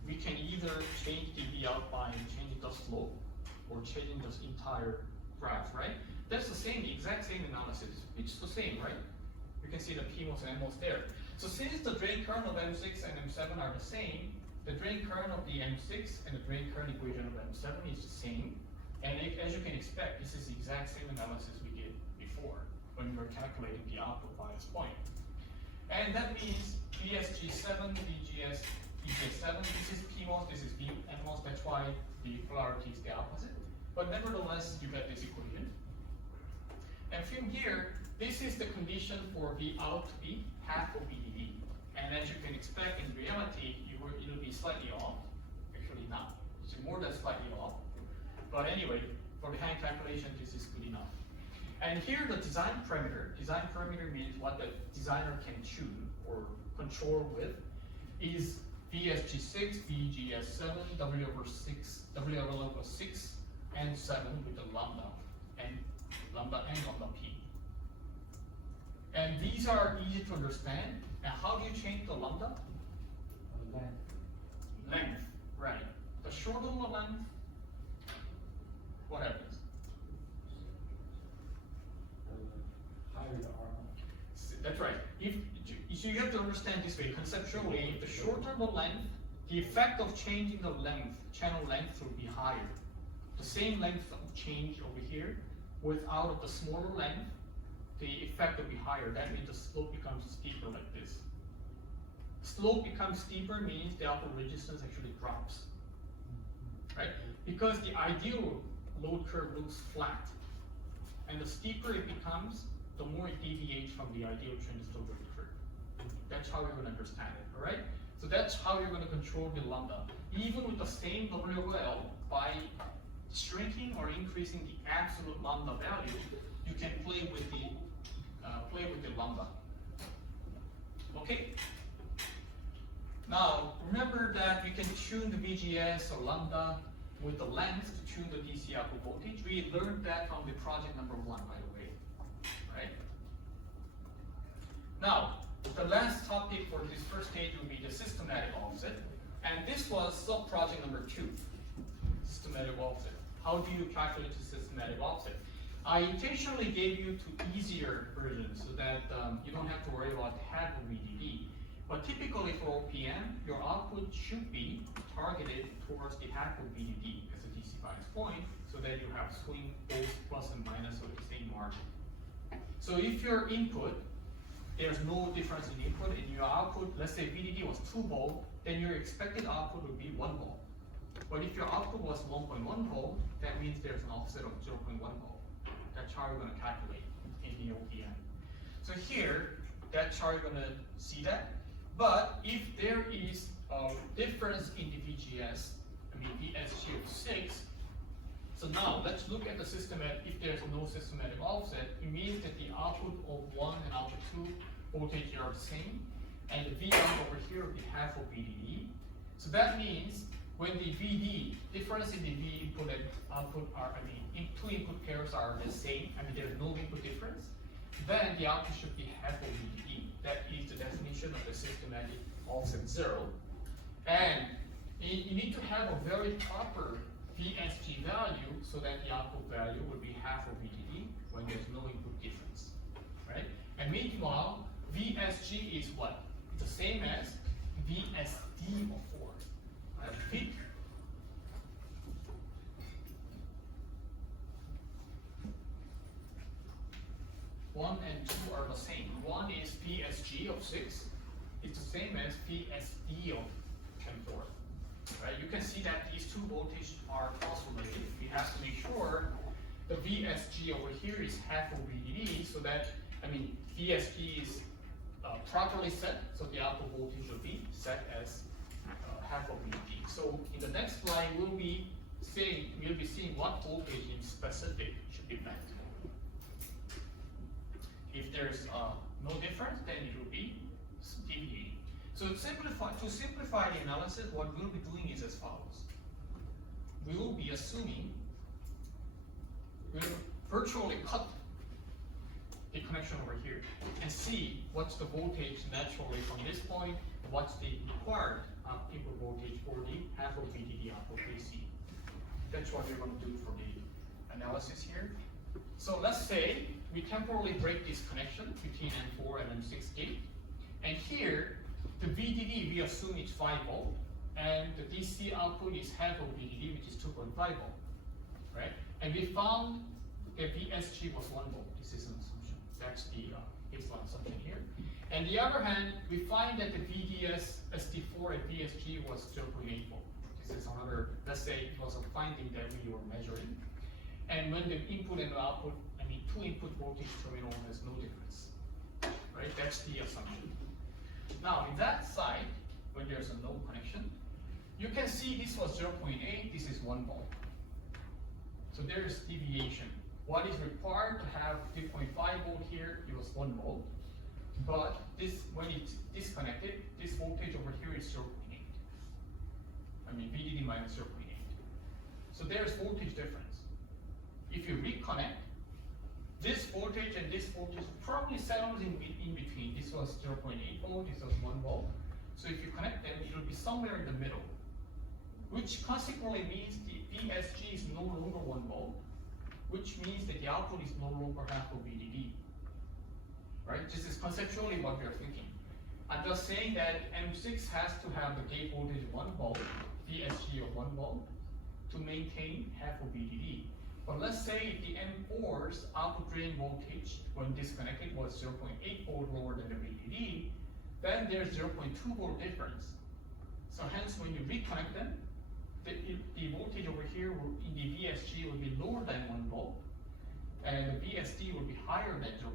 We can either change the V out by changing the slope or changing this entire graph, right? That's the same, the exact same analysis. It's the same, right? You can see the PMOS and NMOS there. So since the drain current of M6 and M7 are the same, the drain current of the M6 and the drain current equation of M7 is the same. And as you can expect, this is the exact same analysis we did before when we were calculating the output bias point. And that means VSG7, VGS7, this is PMOS, this is NMOS, that's why the polarity is the opposite. But nevertheless, you get this equation. And from here, this is the condition for V out to be half of VDD. And as you can expect, in reality, it'll be slightly off. Actually not, it's more than slightly off. But anyway, for the hand calculation, this is good enough. And here the design parameter means what the designer can tune or control with, is VSG6, VGS7, W/6, and 7 with the lambda and lambda P. And these are easy to understand. And how do you change the lambda? Length, right. The shorter the length, what happens? Higher the R. That's right. So you have to understand this way. Conceptually, the shorter the length, the effect of changing the length, channel length will be higher. The same length of change over here, without the smaller length, the effect will be higher. That means the slope becomes steeper like this. Slope becomes steeper means the output resistance actually drops, right? Because the ideal load curve looks flat, and the steeper it becomes, the more it deviates from the ideal transistor load curve. That's how you're going to understand it, all right? So that's how you're going to control the lambda. Even with the same WL, by shrinking or increasing the absolute lambda value, you can play with the lambda. Okay. Now remember that we can tune the VGS or lambda with the length to tune the DC output voltage. We learned that from the project number 1, by the way. Right. Now the last topic for this first stage will be the systematic offset, and this was sub-project number 2, systematic offset. How do you calculate the systematic offset? I intentionally gave you 2 easier versions so that you don't have to worry about half of VDD. But typically for OPM, your output should be targeted towards the half of VDD as a DC bias point, so that you have swing both plus and minus of the same margin. So if your input, there's no difference in input, and your output, let's say VDD was 2 volt, then your expected output would be 1 volt. But if your output was 1.1 volt, that means there's an offset of 0.1 volt. That's how you're going to calculate in the OPM. So here, that's how you're going to see that. But if there is a difference in the VGS, I mean VSG of 6, so now let's look at the systematic. If there's no systematic offset, it means that the output of 1 and output 2 voltage are the same, and the V out over here will be half of VDD. So that means when the VD, difference in the V input and output are, I mean, 2 input pairs are the same, I mean there is no input difference, then the output should be half of VDD. That is the definition of the systematic offset 0. And you need to have a very proper VSG value so that the output value would be half of VDD when there's no input difference, right? And meanwhile, VSG is what? It's the same as VSD of 4. I repeat. One and 2 are the same. 1 is VSG of 6. It's the same as VSD of 10-4. Right? You can see that these 2 voltages are cross related. We have to make sure the VSG over here is half of VDD, so that, I mean, VSG is properly set, so the output voltage will be set as half of VDD. So in the next slide, we'll be seeing what voltage in specific should be met. If there's no difference, then it will be deviating. So to simplify the analysis, what we'll be doing is as follows. We will be assuming we'll virtually cut the connection over here and see what's the voltage naturally from this point, and what's the required input voltage for the half of VDD output AC. That's what we're going to do for the analysis here. So let's say we temporarily break this connection between N4 and N6 gate, and here the VDD we assume is 5 volt, and the DC output is half of VDD, which is 2.5 volt, right? And we found that VSG was 1 volt. This is an assumption. That's the baseline assumption here. And the other hand, we find that the VDS, SD4, and VSG was 0.8 volt. This is another, let's say it was a finding that we were measuring. And when the input and the output, I mean 2 input voltage terminal has no difference, right? That's the assumption. Now in that side, when there's a no connection, you can see this was 0.8, this is 1 volt. So there is deviation. What is required to have 3.5 volt here, it was 1 volt. But this, when it's disconnected, this voltage over here is 0.8. I mean VDD minus 0.8. So there's voltage difference. If you reconnect, this voltage and this voltage probably settles in between. This was 0.8 volt, this was 1 volt. So if you connect them, it will be somewhere in the middle, which consequently means the VSG is no longer 1 volt, which means that the output is no longer half of VDD. Right? This is conceptually what we are thinking. I'm just saying that M6 has to have the gate voltage 1 volt, VSG of 1 volt, to maintain half of VDD. But let's say the M4's output drain voltage when disconnected was 0.8 volt lower than the VDD, then there's 0.2 volt difference. So hence when you reconnect them, the voltage over here in the VSG will be lower than 1 volt, and the VSD will be higher than 0.8.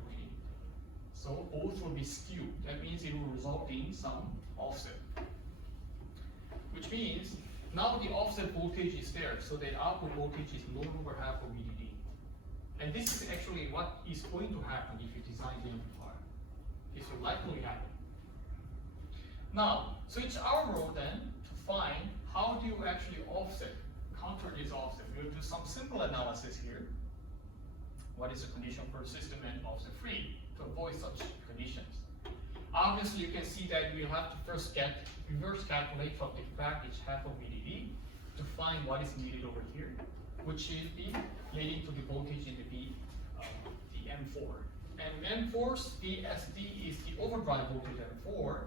So both will be skewed. That means it will result in some offset. Which means now the offset voltage is there, so the output voltage is no longer half of VDD. And this is actually what is going to happen if you design the amplifier. This will likely happen. Now, so it's our role then to find how do you actually offset, counter this offset. We'll do some simple analysis here. What is the condition for the system and offset free to avoid such conditions? Obviously, you can see that we'll have to first reverse calculate from the fact it's half of VDD to find what is needed over here, which is leading to the voltage in the M4. And M4's VSD is the overdrive voltage M4.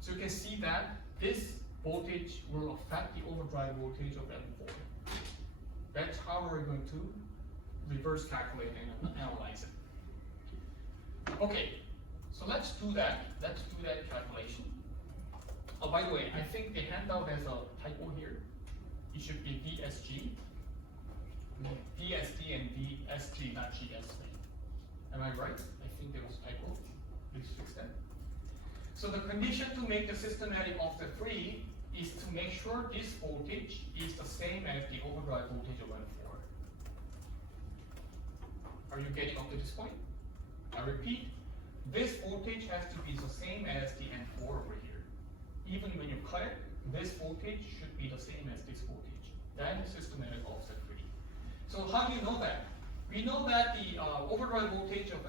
So you can see that this voltage will affect the overdrive voltage of M4. That's how we're going to reverse calculate and analyze it. Okay, so let's do that. Let's do that calculation. Oh, by the way, I think the handout has a typo here. It should be VSG, VSD, and VSG, not GSD. Am I right? I think there was a typo. Please fix that. So the condition to make the systematic offset free is to make sure this voltage is the same as the overdrive voltage of M4. Are you getting up to this point? I repeat, this voltage has to be the same as the M4 over here. Even when you cut it, this voltage should be the same as this voltage. That is systematic offset free. So how do you know that? We know that the overdrive voltage of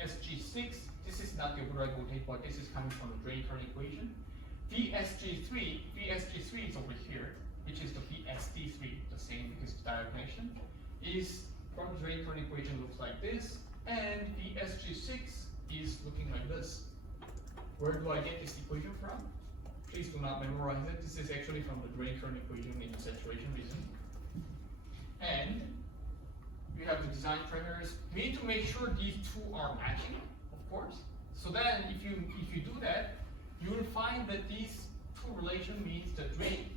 SG6, this is not the overdrive voltage, but this is coming from the drain current equation. VSG3 is over here, which is the VSD3, the same because it's direct connection, is from the drain current equation looks like this, and VSG6 is looking like this. Where do I get this equation from? Please do not memorize it. This is actually from the drain current equation in the saturation region. And we have the design parameters. We need to make sure these two are matching, of course. So then if you do that, you will find that these two relation means the drain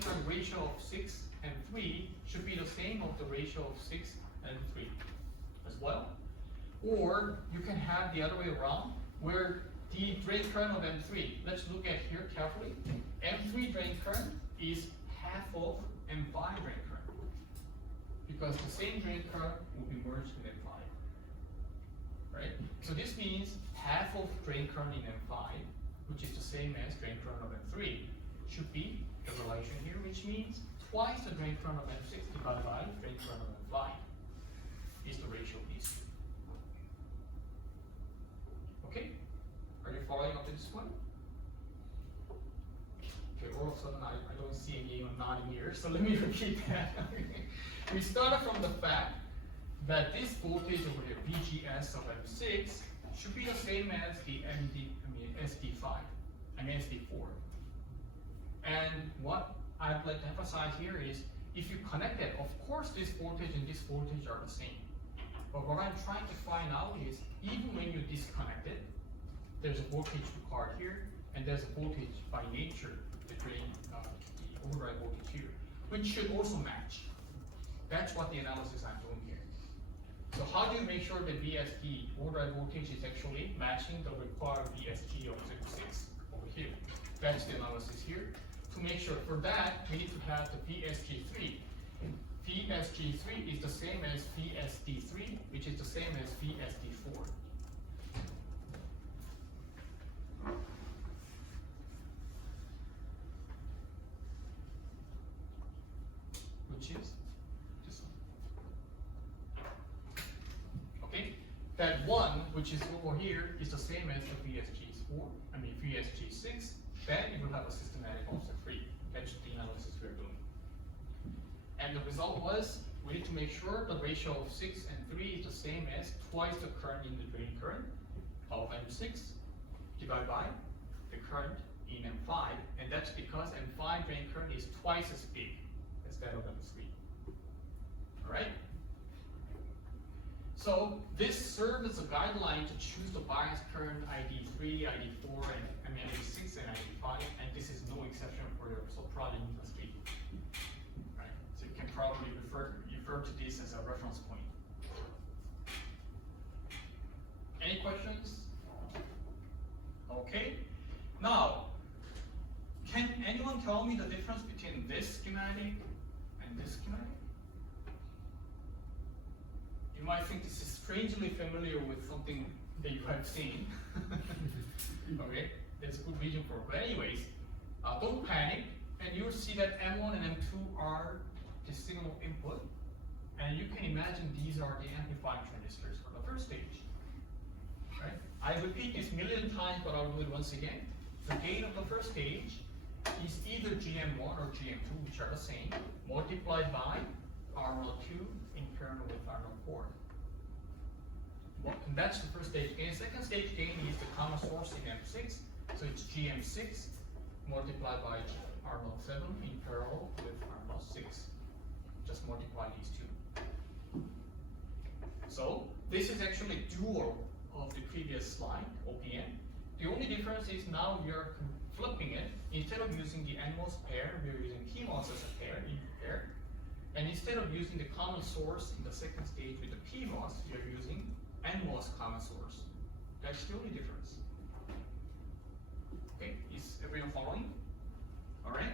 current ratio of 6 and 3 should be the same of the ratio of 6 and 3 as well. Or you can have the other way around, where the drain current of M3, let's look at here carefully. M3 drain current is half of M5 drain current, because the same drain current will be merged in M5, right? So this means half of drain current in M5, which is the same as drain current of M3, should be the relation here, which means twice the drain current of M6 divided by drain current of M5 is the ratio of these two. Okay? Are you following up to this one? Okay, all of a sudden I don't see any nodding here, so let me repeat that. We started from the fact that this voltage over here, VGS of M6, should be the same as the SD4. And what I'd like to emphasize here is, if you connect it, of course this voltage and this voltage are the same. But what I'm trying to find out is, even when you disconnect it, there's a voltage required here, and there's a voltage by nature, the drain, the overdrive voltage here, which should also match. That's what the analysis I'm doing here. So how do you make sure the VSD, overdrive voltage, is actually matching the required VSG of 6 over here? That's the analysis here. To make sure, for that, we need to have the VSG3. VSG3 is the same as VSD3, which is the same as VSD4. Which is this one. Okay? That one, which is over here, is the same as the VSG6, then it will have a systematic offset free. That's the analysis we're doing. And the result was, we need to make sure the ratio of 6 and 3 is the same as twice the current in the drain current, of M6 divided by the current in M5, and that's because M5 drain current is twice as big as that of M3. All right? So this serves as a guideline to choose the bias current ID3, ID4, and ID6 and ID5, and this is no exception for your soprano industry. Right? So you can probably refer to this as a reference point. Any questions? Okay. Now, can anyone tell me the difference between this schematic and this schematic? You might think this is strangely familiar with something that you have seen. Okay, there's a good reason for it. But anyways, don't panic, and you'll see that M1 and M2 are the signal input, and you can imagine these are the amplifying transistors for the first stage. Right? I repeat this a million times, but I'll do it once again. The gain of the first stage is either GM1 or GM2, which are the same, multiplied by R02 in parallel with R04. And that's the first stage gain. Second stage gain is the common source in M6, so it's GM6 multiplied by R07 in parallel with R06. Just multiply these two. So this is actually dual of the previous slide, OPM. The only difference is now we are flipping it. Instead of using the NMOS pair, we are using PMOS as a pair, in pair. And instead of using the common source in the second stage with the PMOS, we are using NMOS common source. That's the only difference. Okay, is everyone following? All right.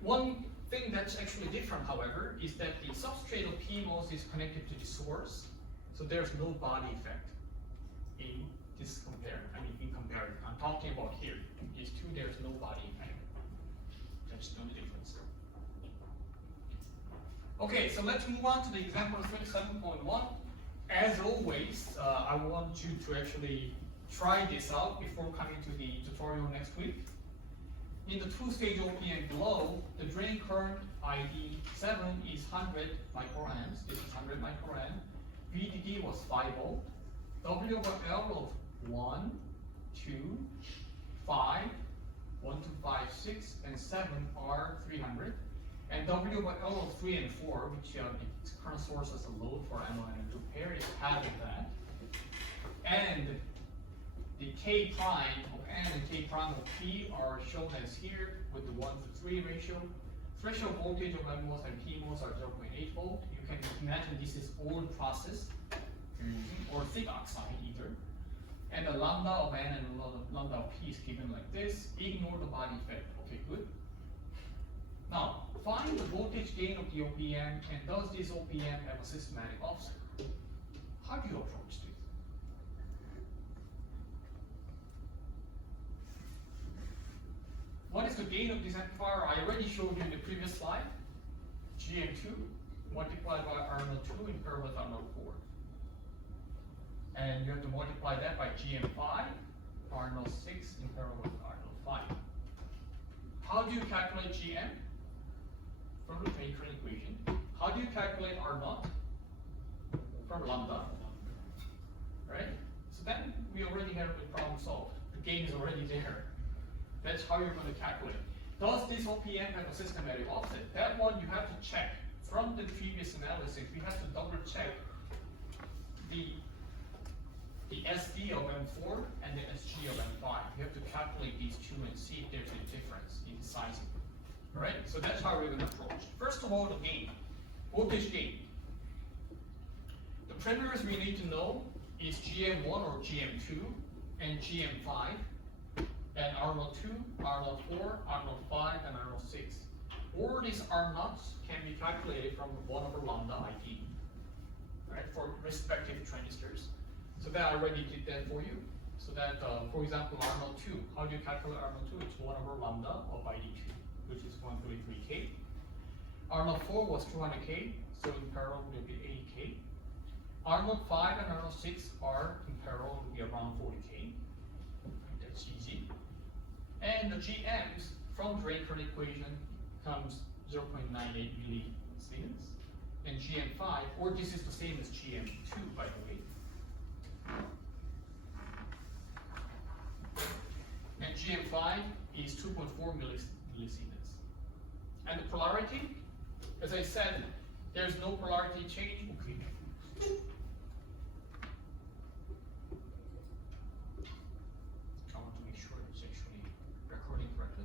One thing that's actually different, however, is that the substrate of PMOS is connected to the source, so there's no body effect in this in comparison. I'm talking about here. These two, there's no body effect. That's the only difference. Okay, so let's move on to the example 37.1. As always, I want you to actually try this out before coming to the tutorial next week. In the two-stage OPM below, the drain current ID7 is 100 microamps. This is 100 microamp. VDD was 5 volt. W over L of 1, 2, 5, 1, 2, 5, 6, and 7 are 300. And W over L of 3 and 4, which the current source as a load for M1 and M2 pair, is half of that. And the K prime of N and K prime of P are shown as here with the 1 to 3 ratio. Threshold voltage of NMOS and PMOS are 0.8 volt. You can imagine this is old process or thick oxide either. And the lambda of N and lambda of P is given like this. Ignore the body effect. Okay, good. Now, find the voltage gain of the OPM, and does this OPM have a systematic offset? How do you approach this? What is the gain of this amplifier? I already showed you in the previous slide. GM2 multiplied by R02 in parallel with R04. And you have to multiply that by GM5, R06 in parallel with R05. How do you calculate GM? From the drain current equation. How do you calculate R0? From lambda. Right? So then we already have the problem solved. The gain is already there. That's how you're going to calculate. Does this OPM have a systematic offset? That one you have to check. From the previous analysis, we have to double check the SD of M4 and the SG of M5. You have to calculate these two and see if there's a difference in sizing. Alright, so that's how we're going to approach. First of all, the gain, voltage gain. The parameters we need to know is GM1 or GM2 and GM5, and R02, R04, R05, and R06. All these R0s can be calculated from 1 over lambda ID, right, for respective transistors. So that I already did that for you. So that, for example, R02, how do you calculate R02? It's 1 over lambda of ID2, which is 133K. R04 was 200K, so in parallel will be 80K. R05 and R06 are in parallel will be around 40K. That's easy. And the GMs from drain current equation comes 0.98 millisiemens. And GM5, or this is the same as GM2, by the way. And GM5 is 2.4 millisiemens. And the polarity, as I said, there's no polarity change. Okay. I want to make sure it's actually recording correctly.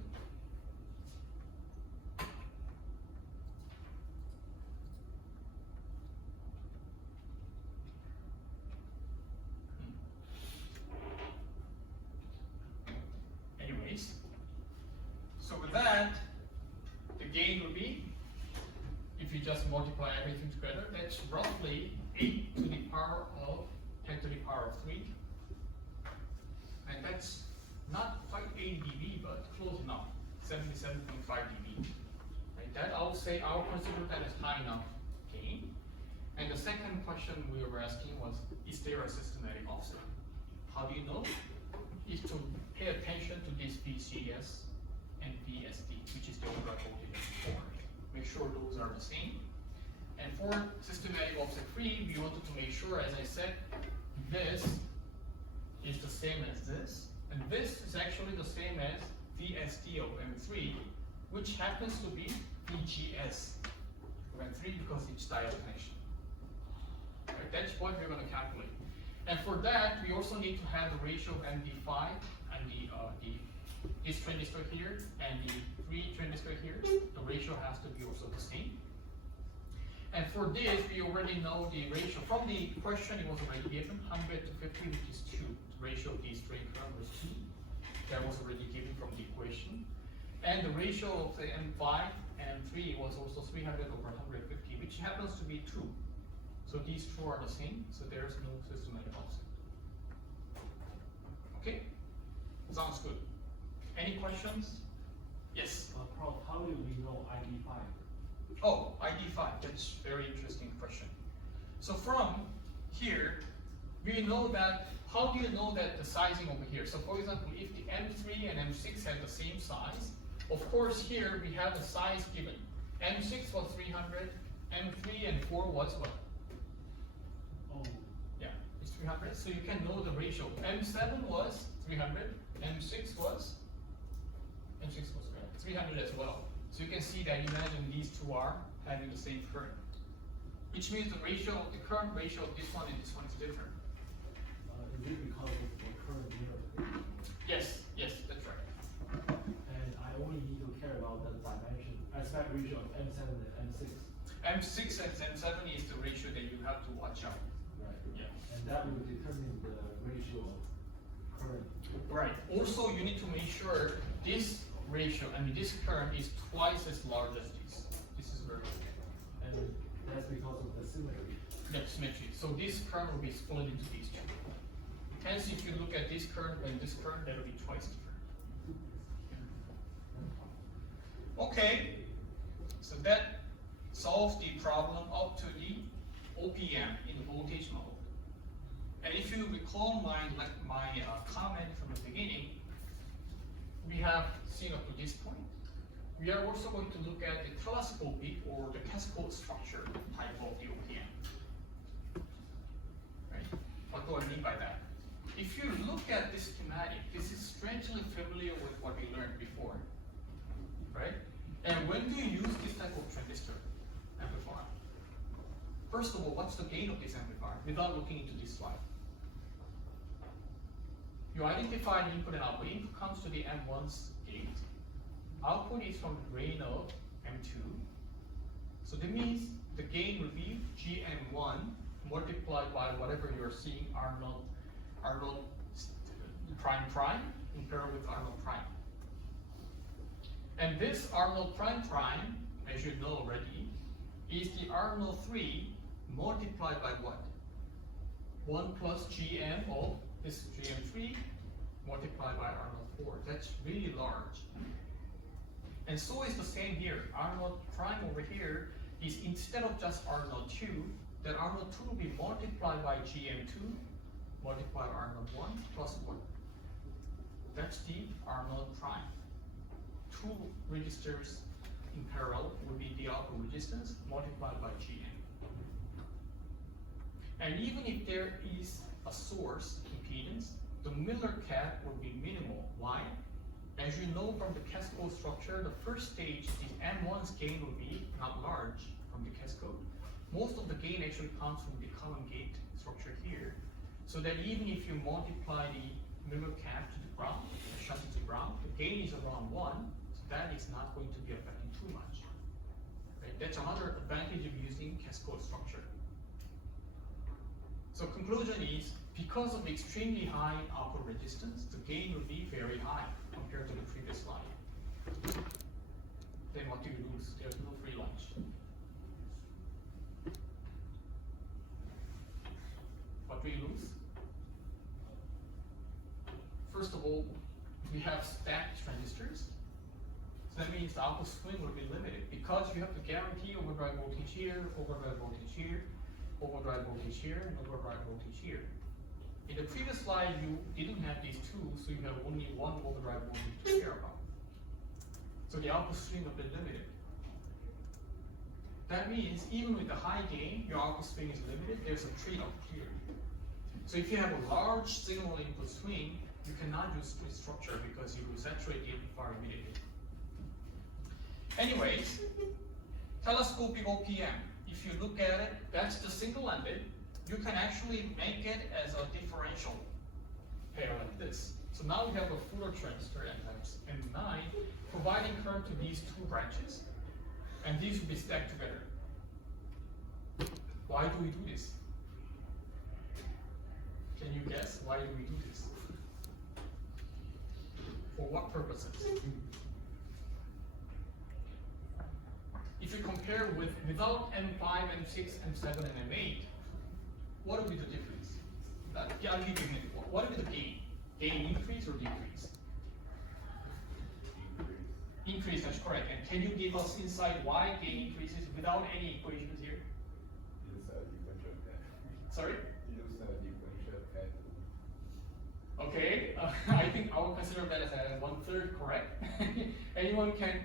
Anyways, so with that, the gain would be, if you just multiply everything together, that's roughly 8 to the power of 10 to the power of 3. And that's not quite 80 dB, but close enough, 77.5 dB. Right? That I would say I would consider that as high enough gain. And the second question we were asking was, is there a systematic offset? How do you know? Is to pay attention to this VCS and VSD, which is the overall voltage before. Make sure those are the same. And for systematic offset free, we wanted to make sure, as I said, this is the same as this, and this is actually the same as VSD of M3, which happens to be VGS of M3 because it's diode connection. Right, that's what we're going to calculate. And for that, we also need to have the ratio of MD5 and this transistor here and the 3 transistor here. The ratio has to be also the same. And for this, we already know the ratio. From the question, it was already given 100 to 50, which is 2. The ratio of these drain current was 2. That was already given from the equation. And the ratio of the M5 and 3 was also 300 over 150, which happens to be 2. So these two are the same, so there's no systematic offset. Okay? Sounds good. Any questions? Yes? Prof, how do we know ID5? Oh, ID5, that's a very interesting question. So from here, we know that, how do you know that the sizing over here? So for example, if the M3 and M6 have the same size, of course here we have the size given. M6 was 300, M3 and 4 was what? Oh. Yeah, it's 300, so you can know the ratio. M7 was 300, M6 was 300 as well. So you can see that, imagine these two are having the same current. Which means the ratio, the current ratio of this one and this one is different. Is it because of the current mirror? Yes, that's right. And I only need to care about the dimension, aspect ratio of M7 and M6. M6 and M7 is the ratio that you have to watch out. Right. Yeah. And that will determine the ratio of current. Right. Also, you need to make sure this ratio, this current is twice as large as this. This is very important. And that's because of the symmetry. That's symmetry. So this current will be split into these two. Hence, if you look at this current and this current, that will be twice different. Okay. So that solves the problem up to the OPM in the voltage mode. And if you recall my comment from the beginning, we have seen up to this point. We are also going to look at the telescopic or the cascode structure type of the OPM. Right? What do I mean by that? If you look at this schematic, this is strangely familiar with what we learned before. Right? And when do you use this type of transistor amplifier? First of all, what's the gain of this amplifier without looking into this slide? You identify the input and output. Input comes to the M1's gate. Output is from the drain of M2. So that means the gain will be GM1 multiplied by whatever you're seeing, R0 prime prime, compared with R0 prime. And this R0 prime prime, as you know already, is the R03 multiplied by what? 1 plus GM of this GM3 multiplied by R04. That's really large. And so is the same here. R0 prime over here is, instead of just R02, that R02 will be multiplied by GM2 multiplied by R01 plus 1. That's the R0 prime. Two registers in parallel will be the output resistance multiplied by GM. And even if there is a source impedance, the Miller cap will be minimal. Why? As you know from the cascode structure, the first stage, the M1's gain will be not large from the cascode. Most of the gain actually comes from the common gate structure here. So that even if you multiply the Miller cap to the ground, shut to the ground, the gain is around 1, so that is not going to be affecting too much. Right? That's another advantage of using cascode structure. So conclusion is, because of extremely high output resistance, the gain will be very high compared to the previous slide. Then what do you lose? There's no free lunch. What do you lose? First of all, we have stacked transistors. So that means the output swing will be limited because you have to guarantee overdrive voltage here, overdrive voltage here, overdrive voltage here, and overdrive voltage here. In the previous slide, you didn't have these two, so you have only one overdrive voltage to care about. So the output swing will be limited. That means even with the high gain, your output swing is limited. There's a trade-off here. So if you have a large signal input swing, you cannot use split structure because you will saturate the amplifier immediately. Anyways, telescopic OPM. If you look at it, that's the single-ended. You can actually make it as a differential pair like this. So now we have a fuller transistor M9 providing current to these two branches, and these will be stacked together. Why do we do this? Can you guess why do we do this? For what purposes? If you compare without M5, M6, M7, and M8, what would be the difference? I'll give you an example. What would be the gain? Gain increase or decrease? Increase, that's correct. And can you give us insight why gain increases without any equations here? Sorry? Okay, I think I will consider that as 1/3 correct. Anyone can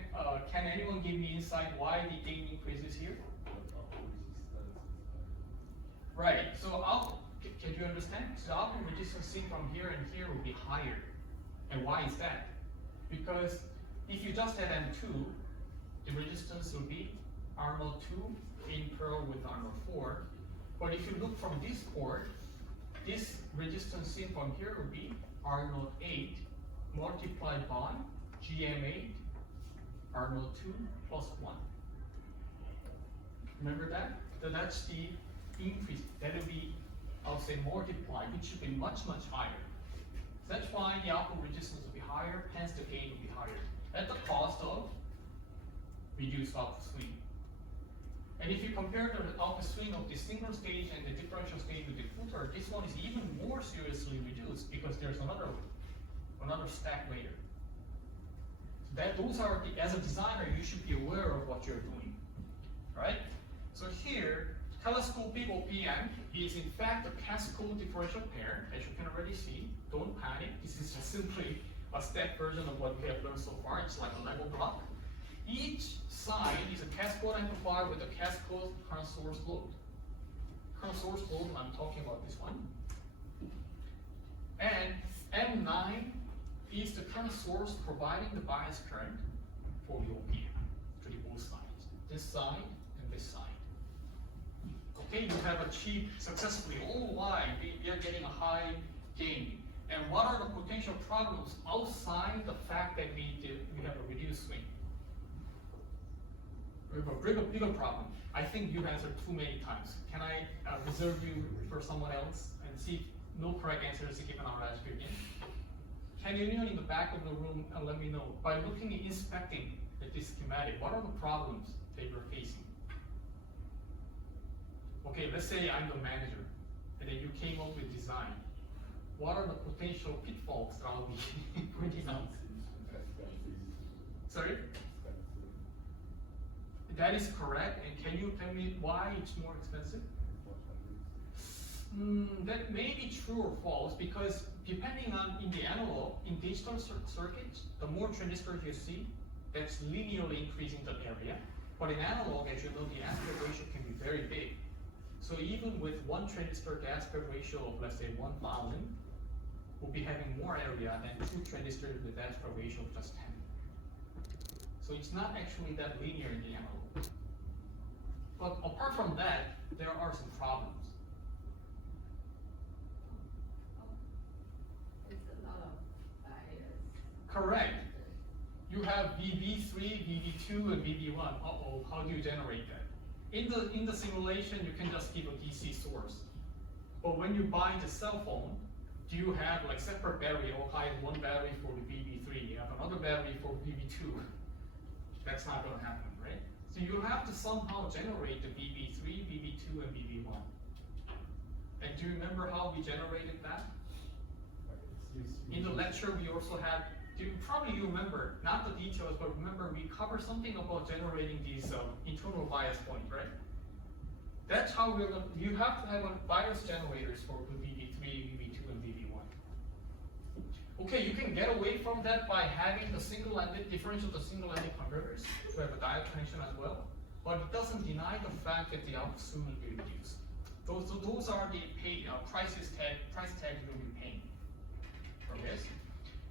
anyone give me insight why the gain increases here? Right. So can you understand? So the output resistance seen from here and here will be higher. And why is that? Because if you just had M2, the resistance will be R02 in parallel with R04. But if you look from this port, this resistance seen from here will be R08 multiplied by GM8 R02 plus 1. Remember that? So that's the increase. That will be, I'll say, multiplied, which should be much, much higher. So that's why the output resistance will be higher, hence the gain will be higher, at the cost of reduced output swing. And if you compare the output swing of the single stage and the differential stage with the filter, this one is even more seriously reduced because there's another stack layer. Those are as a designer, you should be aware of what you're doing, right? So here, telescopic OPM is in fact a cascode differential pair, as you can already see. Don't panic. This is just simply a step version of what we have learned so far. It's like a Lego block. Each side is a cascode amplifier with a cascode current source load. Current source load, I'm talking about this one. And M9 is the current source providing the bias current for the OPM to the both sides. This side and this side. Okay, you have achieved successfully. Oh, why? We are getting a high gain. And what are the potential problems outside the fact that we have a reduced swing? We have a bigger problem. I think you've answered too many times. Can I reserve you for someone else and see if no correct answers are given on last again? Can anyone in the back of the room let me know, by looking and inspecting at this schematic, what are the problems that you're facing? Okay, let's say I'm the manager, and then you came up with design. What are the potential pitfalls that I'll be pointing out? Sorry? That is correct, and can you tell me why it's more expensive? That may be true or false, because depending on in the analog, in digital circuits, the more transistors you see, that's linearly increasing the area. But in analog, as you know, the aspect ratio can be very big. So even with one transistor to aspect ratio of, let's say, 1,000, we'll be having more area than two transistors with aspect ratio of just 10. So it's not actually that linear in the analog. But apart from that, there are some problems. It's a lot of bias. Correct. You have VB3, VB2, and VB1. Uh-oh, how do you generate that? In the simulation, you can just give a DC source. But when you buy the cell phone, do you have like separate battery? Oh, I have one battery for the VB3, you have another battery for VB2. That's not going to happen, right? So you have to somehow generate the VB3, VB2, and VB1. And do you remember how we generated that? In the lecture, we also had, probably you remember, not the details, but remember we covered something about generating these internal bias points, right? That's how we're going to, you have to have a bias generators for the VB3, VB2, and VB1. Okay, you can get away from that by having the single-ended differential to single-ended converters to have a diode connection as well. But it doesn't deny the fact that the output soon will be reduced. Those are the price tag you will be paying for this.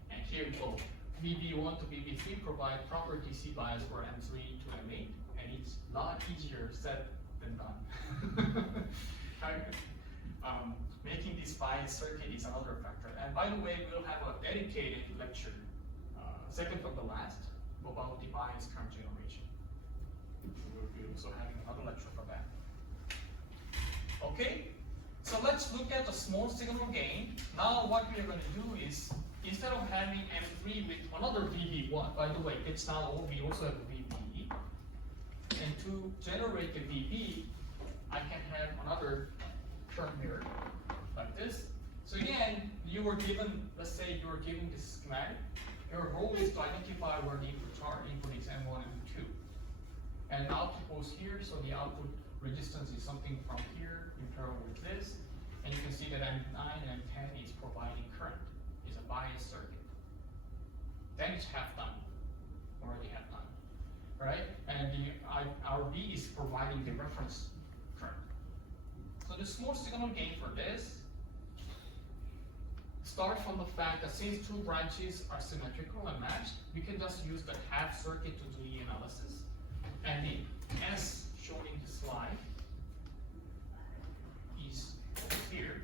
And here we go. VB1 to VB3 provide proper DC bias for M3 to M8, and it's a lot easier said than done. Making this bias circuit is another factor. And by the way, we'll have a dedicated lecture, second from the last, about the bias current generation. We'll be also having another lecture for that. Okay, so let's look at the small signal gain. Now what we are going to do is, instead of having M3 with another VB1, by the way, it's not all, we also have a VB. And to generate the VB, I can have another term here, like this. So again, you were given, let's say you were given this schematic. Your goal is to identify where the inputs are. Input is M1 and M2. And the output goes here, so the output resistance is something from here in parallel with this. And you can see that M9 and M10 is providing current. It's a bias circuit. Then it's half done, already half done, right? And the RB is providing the reference current. So the small signal gain for this starts from the fact that since two branches are symmetrical and matched, we can just use the half circuit to do the analysis. And the S shown in the slide is here,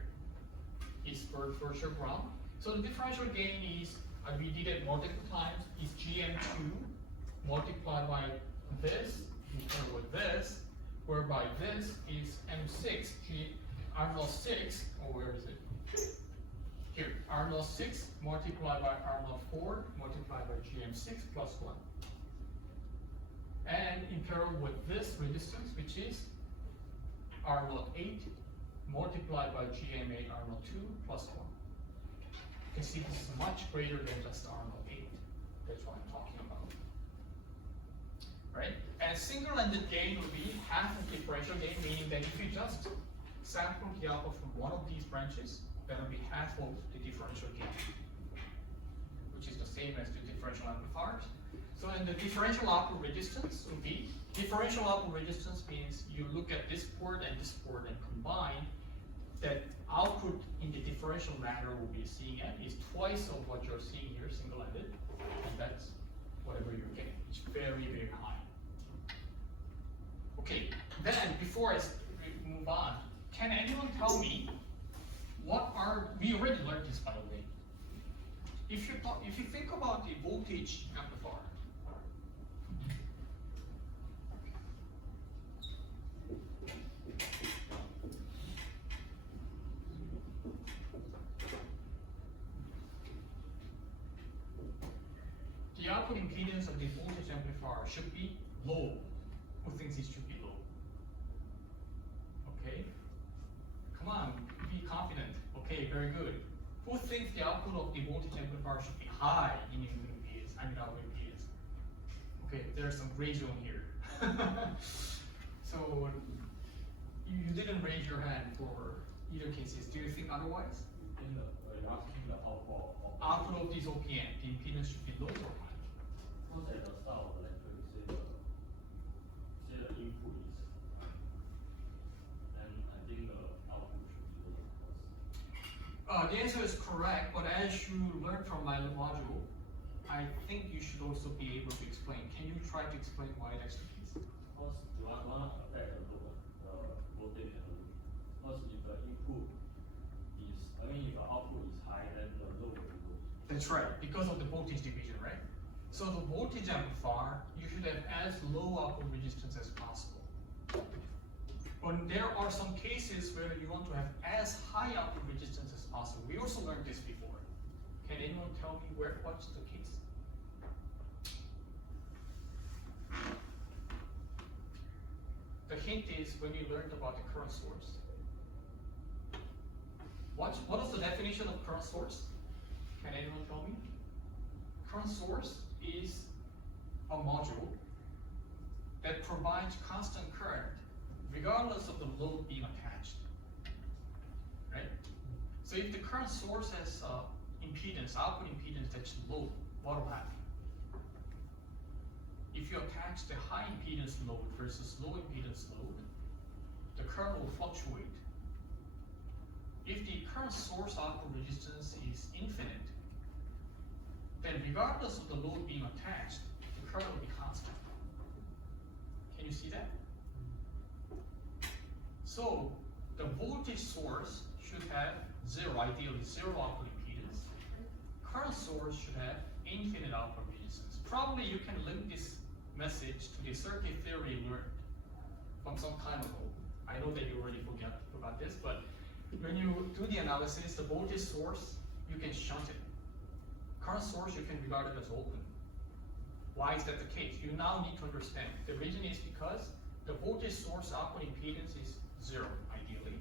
is for virtual ground. So the differential gain is, we did it multiple times, is GM2 multiplied by this, equal with this, whereby this is M6, R06, or where is it? Here, R06 multiplied by R04 multiplied by GM6 plus 1. And in parallel with this resistance, which is R08 multiplied by GM8 R02 plus 1. You can see this is much greater than just R08. That's what I'm talking about. Right? And single-ended gain would be half of differential gain, meaning that if you just sample the output from one of these branches, that will be half of the differential gain, which is the same as the differential amplifiers. So then the differential output resistance would be, differential output resistance means you look at this port and this port and combine, that output in the differential manner will be seeing at is twice of what you're seeing here, single-ended, and that's whatever you're getting. It's very, very high. Okay, then before I move on, can anyone tell me what are, we already learned this by the way. If you think about the voltage amplifier, the output impedance of the voltage amplifier should be low. Who thinks it should be low? Okay. Come on, be confident. Okay, very good. Who thinks the output of the voltage amplifier should be high in input impedance? I mean output impedance. Okay, there's some gray zone here. So you didn't raise your hand for either cases. Do you think otherwise? In the asking the output Output of this OPN, the impedance should be low or high? 刚才的到来这个input is The answer is correct, but as you learned from my module, I think you should also be able to explain. Can you try to explain why that's the case? Because you want to affect the voltage and the load. Because if the input is, if the output is high, then the load will be low. That's right, because of the voltage division, right? So the voltage amplifier, you should have as low output resistance as possible. But there are some cases where you want to have as high output resistance as possible. We also learned this before. Can anyone tell me what's the case? The hint is when you learned about the current source. What is the definition of current source? Can anyone tell me? Current source is a module that provides constant current regardless of the load being attached, right? So if the current source has impedance, output impedance that's low, what will happen? If you attach the high impedance load versus low impedance load, the current will fluctuate. If the current source output resistance is infinite, then regardless of the load being attached, the current will be constant. Can you see that? So the voltage source should have ideally zero output impedance. Current source should have infinite output resistance. Probably you can link this message to the circuit theory you learned from some time ago. I know that you already forgot this, but when you do the analysis, the voltage source, you can shunt it. Current source, you can regard it as open. Why is that the case? You now need to understand. The reason is because the voltage source output impedance is zero, ideally.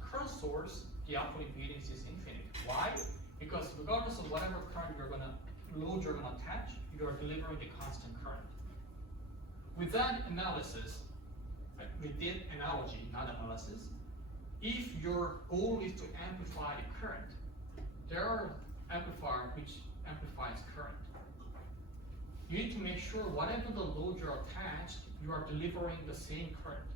Current source, the output impedance is infinite. Why? Because regardless of whatever current load you're going to attach, you are delivering a constant current. With that analysis, with that analogy, not analysis, if your goal is to amplify the current, there are amplifiers which amplifies current. You need to make sure whatever the load you're attached, you are delivering the same current.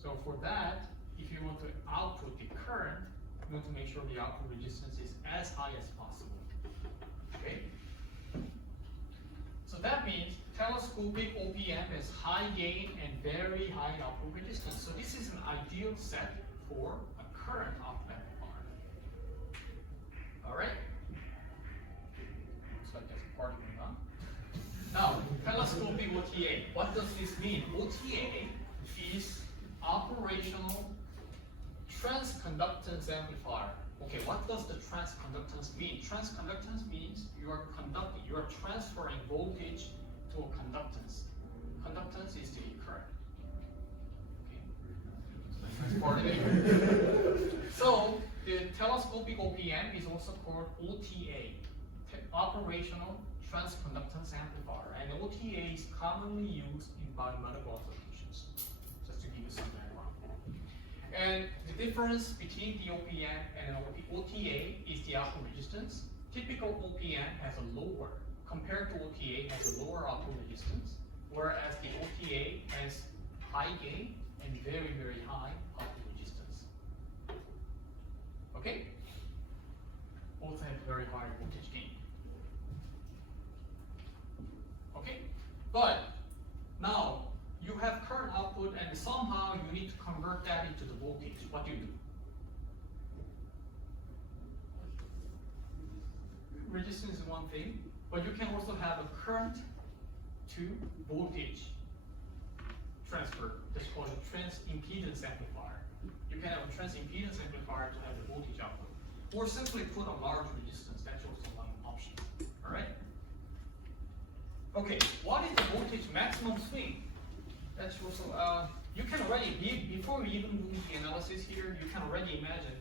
So for that, if you want to output the current, you want to make sure the output resistance is as high as possible. Okay? So that means telescopic OP-amp has high gain and very high output resistance. So this is an ideal set for a current output amplifier. Alright? Looks like there's a party going on. Now, telescopic OTA. What does this mean? OTA is operational transconductance amplifier. Okay, what does the transconductance mean? Transconductance means you are transferring voltage to a conductance. Conductance is the current. Okay. So the telescopic OP-amp is also called OTA, operational transconductance amplifier, and OTA is commonly used in biomedical applications. Just to give you some background. And the difference between the OP-amp and an OTA is the output resistance. Typical OP-amp has a lower, compared to OTA, has a lower output resistance, whereas the OTA has high gain and very, very high output resistance. Okay? Both have very high voltage gain. Okay? But now you have current output and somehow you need to convert that into the voltage. What do you do? Resistance is one thing, but you can also have a current to voltage transfer. That's called a transimpedance amplifier. You can have a transimpedance amplifier to have the voltage output. Or simply put a large resistance. That's also one option. Alright? Okay, what is the voltage maximum swing? That's also, you can already, before we even do the analysis here, you can already imagine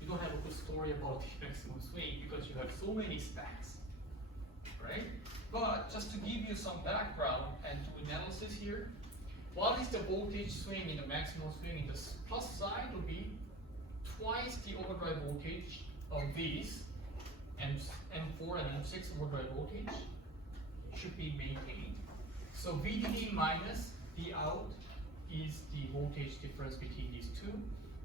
you don't have a good story about the maximum swing because you have so many stacks, right? But just to give you some background and do analysis here, what is the voltage swing in the maximum swing? In the plus side will be twice the overdrive voltage of these, and M4 and M6 overdrive voltage should be maintained. So VDD minus the out is the voltage difference between these two,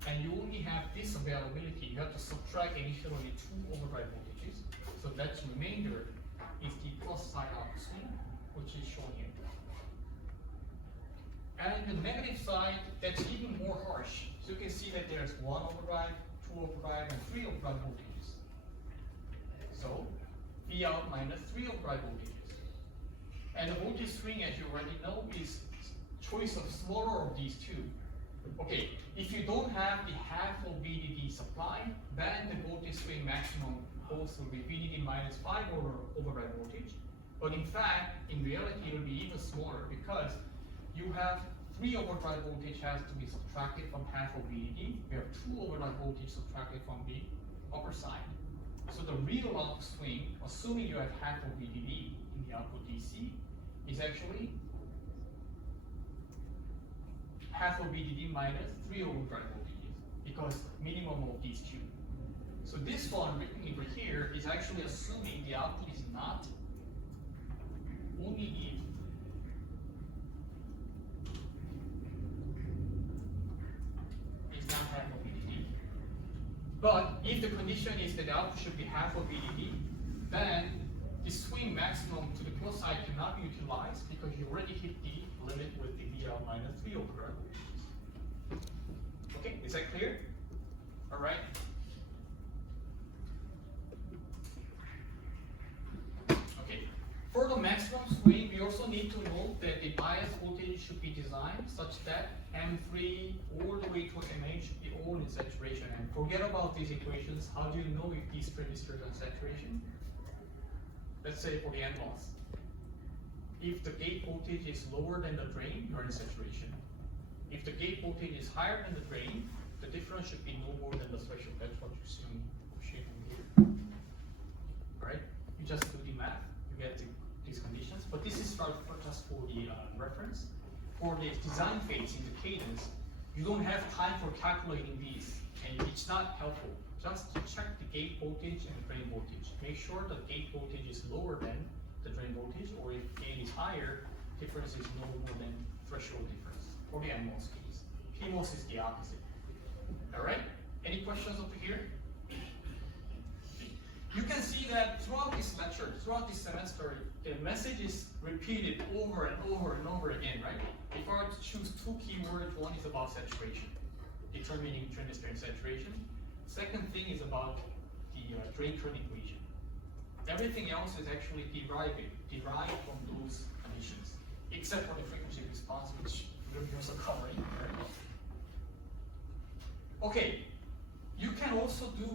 and you only have this availability, you have to subtract initially 2 overdrive voltages. So that's remainder is the plus side output swing, which is shown here. And the negative side, that's even more harsh. So you can see that there's 1 overdrive, 2 overdrive, and 3 overdrive voltages. So V out minus 3 overdrive voltages. And the voltage swing, as you already know, is choice of smaller of these two. Okay, if you don't have the half of VDD supply, then the voltage swing maximum also will be VDD minus 5 overdrive voltage. But in fact, in reality, it will be even smaller because you have 3 overdrive voltage has to be subtracted from half of VDD. We have 2 overdrive voltage subtracted from the upper side. So the real output swing, assuming you have half of VDD in the output DC, is actually half of VDD minus 3 overdrive voltages, because minimum of these two. So this one written over here is actually assuming the output is not only if it's not half of VDD. But if the condition is that the output should be half of VDD, then the swing maximum to the plus side cannot be utilized because you already hit the limit with the VL minus 3 overdrive. Okay, is that clear? All right. Okay, for the maximum swing, we also need to note that the bias voltage should be designed such that M3 all the way to MH should be all in saturation. And forget about these equations. How do you know if these transistors are in saturation? Let's say for the NMOS. If the gate voltage is lower than the drain, you're in saturation. If the gate voltage is higher than the drain, the difference should be no more than the threshold. That's what you see here. Right? You just do the math, you get these conditions. But this is just for the reference. For the design phase in the cadence, you don't have time for calculating these, and it's not helpful. Just to check the gate voltage and the drain voltage. Make sure the gate voltage is lower than the drain voltage, or if gate is higher, difference is no more than threshold difference. For the NMOS case. PMOS is the opposite. Alright? Any questions over here? You can see that throughout this lecture, throughout this semester, the message is repeated over and over and over again, right? If I were to choose 2 keywords, one is about saturation, determining transistor saturation. Second thing is about the drain current equation. Everything else is actually derived from those conditions, except for the frequency response, which we're also covering. Right? Okay, you can also do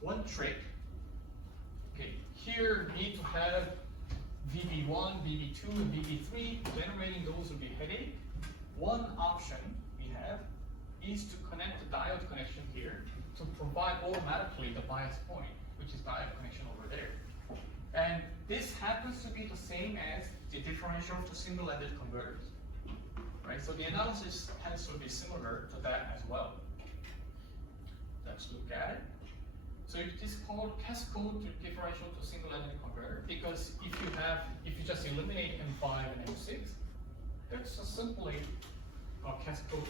one trick. Okay, here we need to have VB1, VB2, and VB3. Generating those will be a headache. One option we have is to connect the diode connection here to provide automatically the bias point, which is diode connection over there. And this happens to be the same as the differential to single-ended converters. Right? So the analysis tends to be similar to that as well. Let's look at it. So it is called cascode differential to single-ended converter, because if you just eliminate M5 and M6, that's just simply a cascode.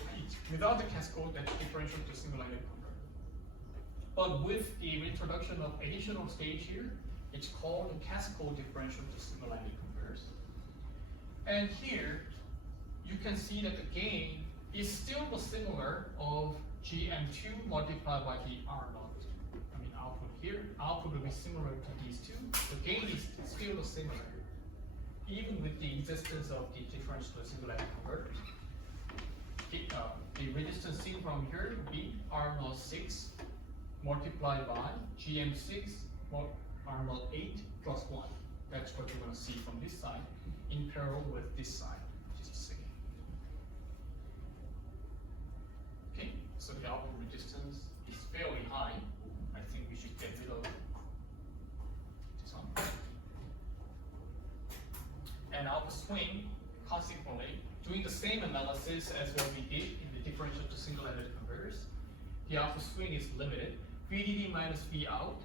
Without the cascode, that's differential to single-ended converter. But with the introduction of additional stage here, it's called a cascode differential to single-ended converters. And here, you can see that the gain is still the similar of GM2 multiplied by the R0. I mean output here. Output will be similar to these two. The gain is still similar, even with the existence of the differential to single-ended converters. The resistance seen from here would be R06 multiplied by GM6 R08 plus 1. That's what you're going to see from this side in parallel with this side, which is the same. Okay, so the output resistance is fairly high. I think we should get rid of this one. And output swing, consequently, doing the same analysis as what we did in the differential to single-ended converters, the output swing is limited. VDD minus V out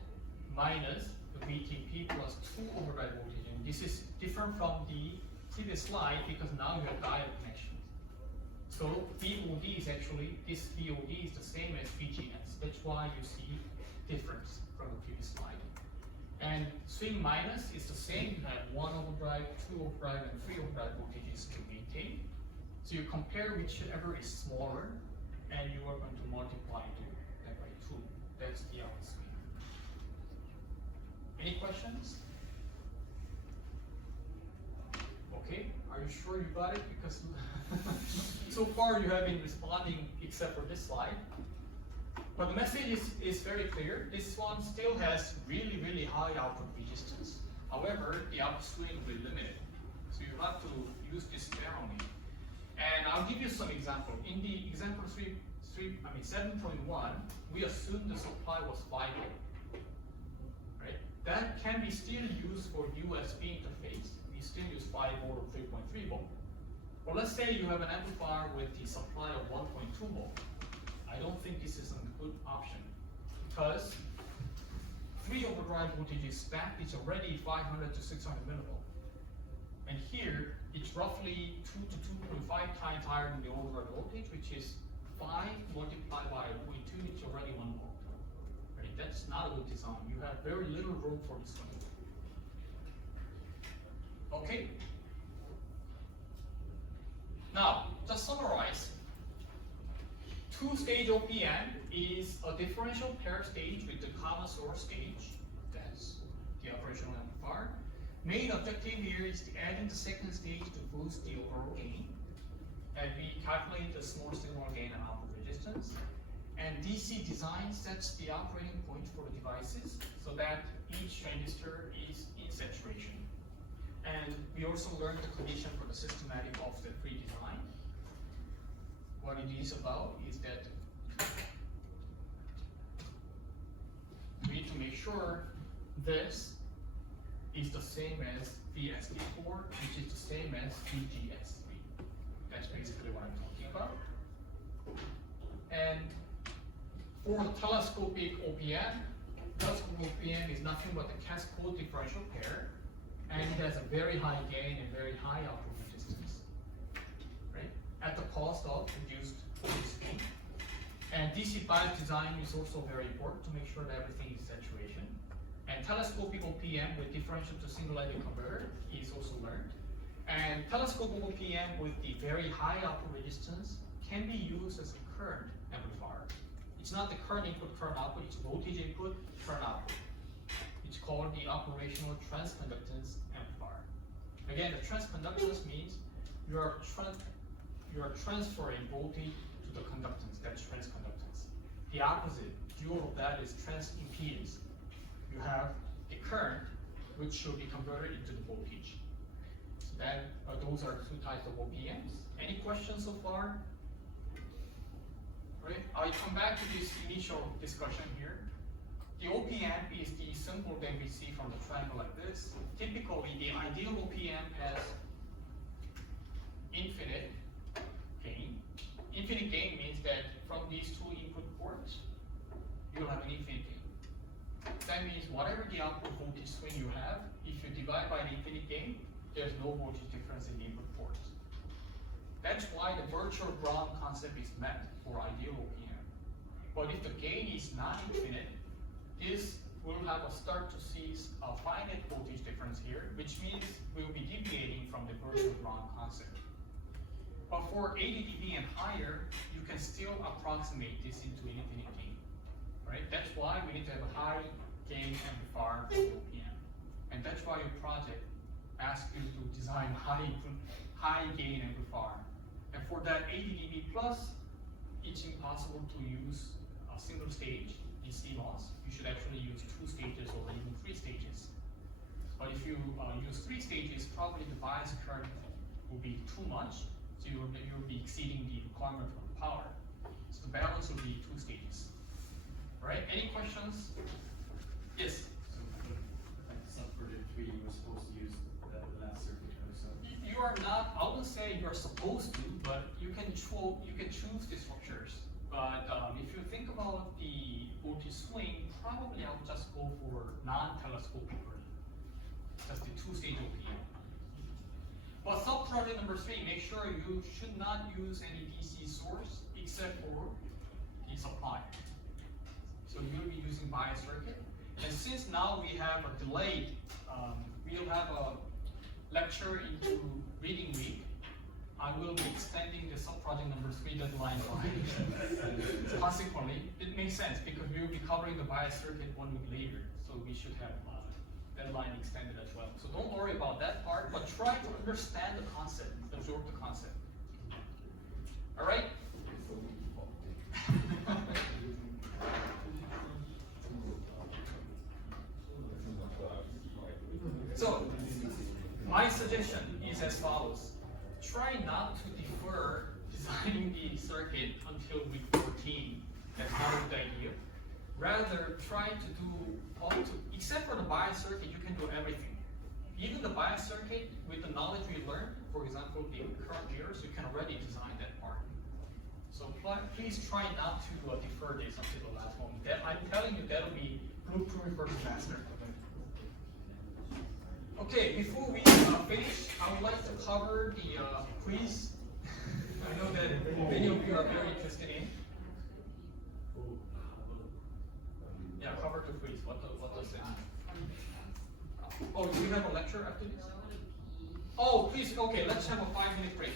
minus the VTP plus 2 overdrive voltage. And this is different from the previous slide because now you have diode connections. So VOD is actually, this VOD is the same as VGS. That's why you see difference from the previous slide. And swing minus is the same. You have 1 overdrive, 2 overdrive, and 3 overdrive voltages to maintain. So you compare whichever is smaller, and you are going to multiply that by 2. That's the out swing. Any questions? Okay, are you sure you got it? Because so far you have been responding except for this slide. But the message is very clear. This one still has really high output resistance. However, the upswing will be limited. So you have to use this sparingly. And I'll give you some example. In the example 7.1, we assume the supply was 5 volt. Right? That can be still used for USB interface. We still use 5 volt or 3.3 volt. But let's say you have an amplifier with the supply of 1.2 volt. I don't think this is a good option because 3 overdrive voltages stacked is already 500 to 600 millivolt. And here it's roughly 2 to 2.5 times higher than the overdrive voltage, which is 5 multiplied by 0.2, it's already 1 volt. Right? That's not a good design. You have very little room for this one. Okay. Now, just summarize. Two-stage OPM is a differential pair stage with the common source stage. That's the operational amplifier. Main objective here is to add in the second stage to boost the overall gain. And we calculate the small signal gain and output resistance. And DC design sets the operating point for the devices so that each transistor is in saturation. And we also learned the condition for the systematic offset-free design. What it is about is that we need to make sure this is the same as VSD4, which is the same as VGS3. That's basically what I'm talking about. And for the telescopic OPM is nothing but the cascode differential pair, and it has a very high gain and very high output resistance, right? At the cost of reduced voltage gain. And DC bias design is also very important to make sure that everything is saturation. And telescopic OPM with differential to single-level converter is also learned. And telescopic OPM with the very high output resistance can be used as a current amplifier. It's not the current input, current output, it's voltage input, current output. It's called the operational transconductance amplifier. Again, the transconductance means you are transferring voltage to the conductance. That's transconductance. The opposite, dual of that is transimpedance. You have the current, which should be converted into the voltage. So that those are two types of OPMs. Any questions so far? Right. I'll come back to this initial discussion here. The OPM is the symbol that we see from the triangle like this. Typically, the ideal OPM has infinite gain. Infinite gain means that from these two input ports, you'll have an infinite gain. That means whatever the output voltage swing you have, if you divide by the infinite gain, there's no voltage difference in the input ports. That's why the virtual ground concept is met for ideal OPM. But if the gain is not infinite, this will have a start to see a finite voltage difference here, which means we'll be deviating from the virtual ground concept. But for 80 dB and higher, you can still approximate this into an infinite gain. Right? That's why we need to have a high gain amplifier for OPM. And that's why your project asks you to design high gain amplifier. And for that 80 dB plus, it's impossible to use a single stage in CMOS. You should actually use 2 stages or even 3 stages. But if you use 3 stages, probably the bias current will be too much, so you'll be exceeding the requirement for the power. So the balance will be 2 stages. All right, any questions? Yes? So, except for the 3, you were supposed to use the last circuit or so. You are not, I wouldn't say you're supposed to, but you can choose the structures. But if you think about the voltage swing, probably I would just go for non-telescopic version. Just the 2-stage OPM. But sub-project number 3, make sure you should not use any DC source except for the supply. So you'll be using bias circuit. And since now we have a delayed, we'll have a lecture into reading week, I will be extending the sub-project number 3 deadline by. Consequently, it makes sense because we will be covering the bias circuit 1 week later, so we should have deadline extended as well. So don't worry about that part, but try to understand the concept, absorb the concept. All right? So, my suggestion is as follows. Try not to defer designing the circuit until week 14. That's not a good idea. Rather, try to do except for the bias circuit, you can do everything. Even the bias circuit, with the knowledge we learned, for example, the current years, you can already design that part. So please try not to defer this until the last moment. I'm telling you, that'll be blueprint for disaster. Okay, before we finish, I would like to cover the quiz. I know that many of you are very interested in. Yeah, cover the quiz. What does it mean? Oh, do you have a lecture after this? Oh, please. Okay, let's have a 5-minute break.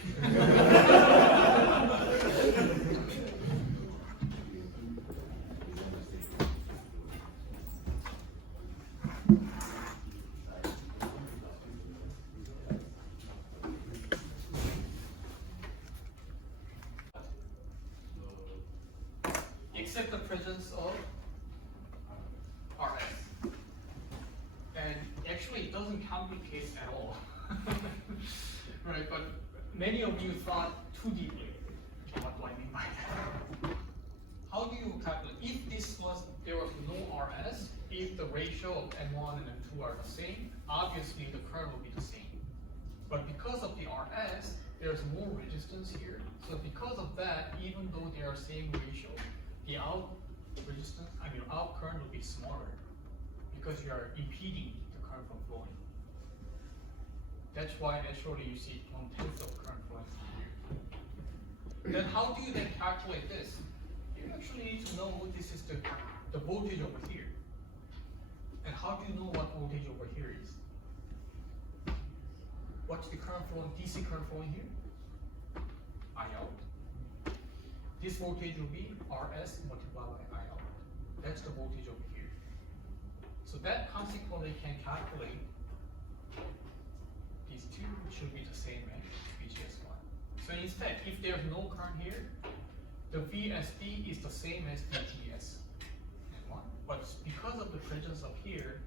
Except the presence of RS. And actually it doesn't complicate at all. Right, but many of you thought too deeply. What do I mean by that? How do you calculate? If there was no RS, if the ratio of M1 and M2 are the same, obviously the current will be the same. But because of the RS, there's more resistance here. So because of that, even though they are same ratio, the out current will be smaller because you are impeding the current from flowing. That's why actually you see 1/10 of current flowing from here. Then how do you then calculate this? You actually need to know this is the voltage over here. And how do you know what voltage over here is? What's the current flowing, DC current flowing here? I out. This voltage will be RS multiplied by I out. That's the voltage over here. So that consequently can calculate these two should be the same as VGS1. So instead, if there's no current here, the VSD is the same as VGS1. But because of the presence of here,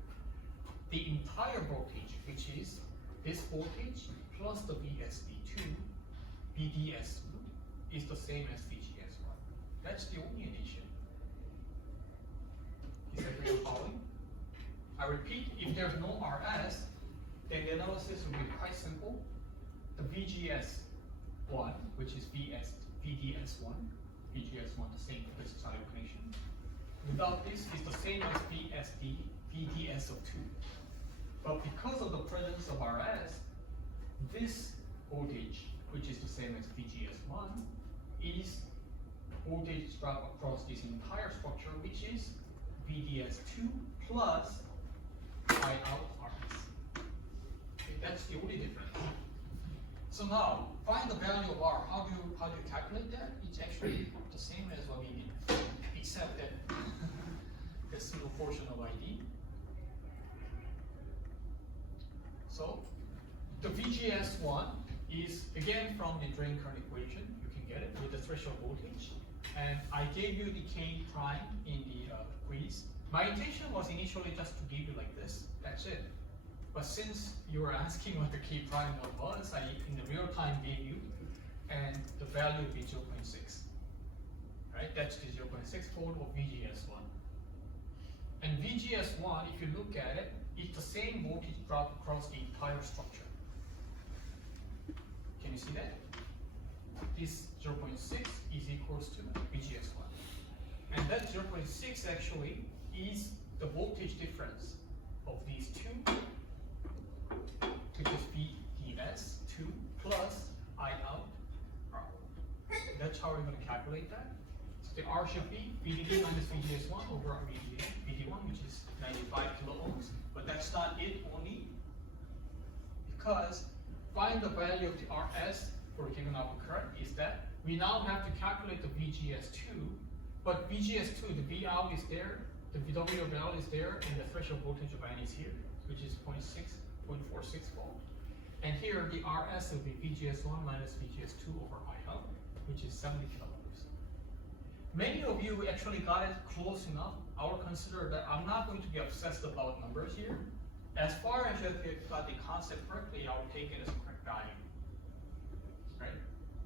the entire voltage, which is this voltage plus the VSD2, VDS, is the same as VGS1. That's the only addition. Is everyone following? I repeat, if there's no RS, then the analysis will be quite simple. The VGS1, which is VDS1, VGS1 the same because it's audio connection. Without this, is the same as VSD, VDS of 2. But because of the presence of RS, this voltage, which is the same as VGS1, is voltage drop across this entire structure, which is VDS2 plus I out RS. Okay, that's the only difference. So now, find the value of R. How do you calculate that? It's actually the same as what we did, except that the single portion of ID. So the VGS1 is again from the drain current equation. You can get it with the threshold voltage. And I gave you the K prime in the quiz. My intention was initially just to give you like this. That's it. But since you were asking what the K prime was, I in the real time gave you, and the value will be 0.6. Right? That's the 0.6 fold of VGS1. And VGS1, if you look at it, it's the same voltage drop across the entire structure. Can you see that? This 0.6 is equals to VGS1. And that 0.6 actually is the voltage difference of these two, which is VDS. VGS2 plus I out R. That's how we're going to calculate that. So the R should be VDD minus VGS1 over VD1, which is 95 kilo ohms. But that's not it only, because find the value of the RS for a given output current is that we now have to calculate the VGS2, but VGS2, the V out is there, the VW value is there, and the threshold voltage of N is here, which is 0.46 volt. And here the RS will be VGS1 minus VGS2 over I out, which is 70 kilo ohms. Many of you actually got it close enough. I will consider that I'm not going to be obsessed about numbers here. As far as you got the concept correctly, I will take it as a correct value. Right?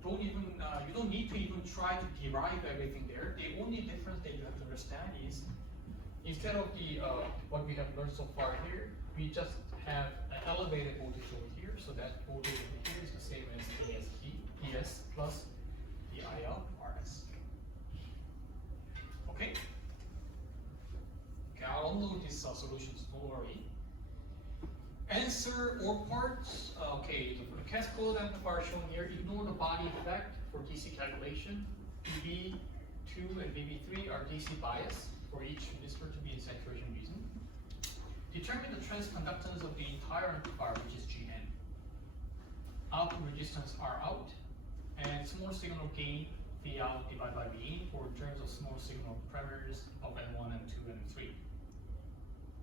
Don't even you don't need to even try to derive everything there. The only difference that you have to understand is instead of the what we have learned so far here, we just have an elevated voltage over here, so that voltage over here is the same as ES plus the IL RS. Okay? Okay, I'll unload these solutions, don't worry. Answer or parts. Okay, for the cascade amplifier shown here, ignore the body effect for DC calculation. VB2 and VB3 are DC bias for each resistor to be in saturation region. Determine the transconductance of the entire amplifier, which is Gn. Output resistance R out, and small signal gain V out divided by V in for terms of small signal parameters of M1, M2, and M3.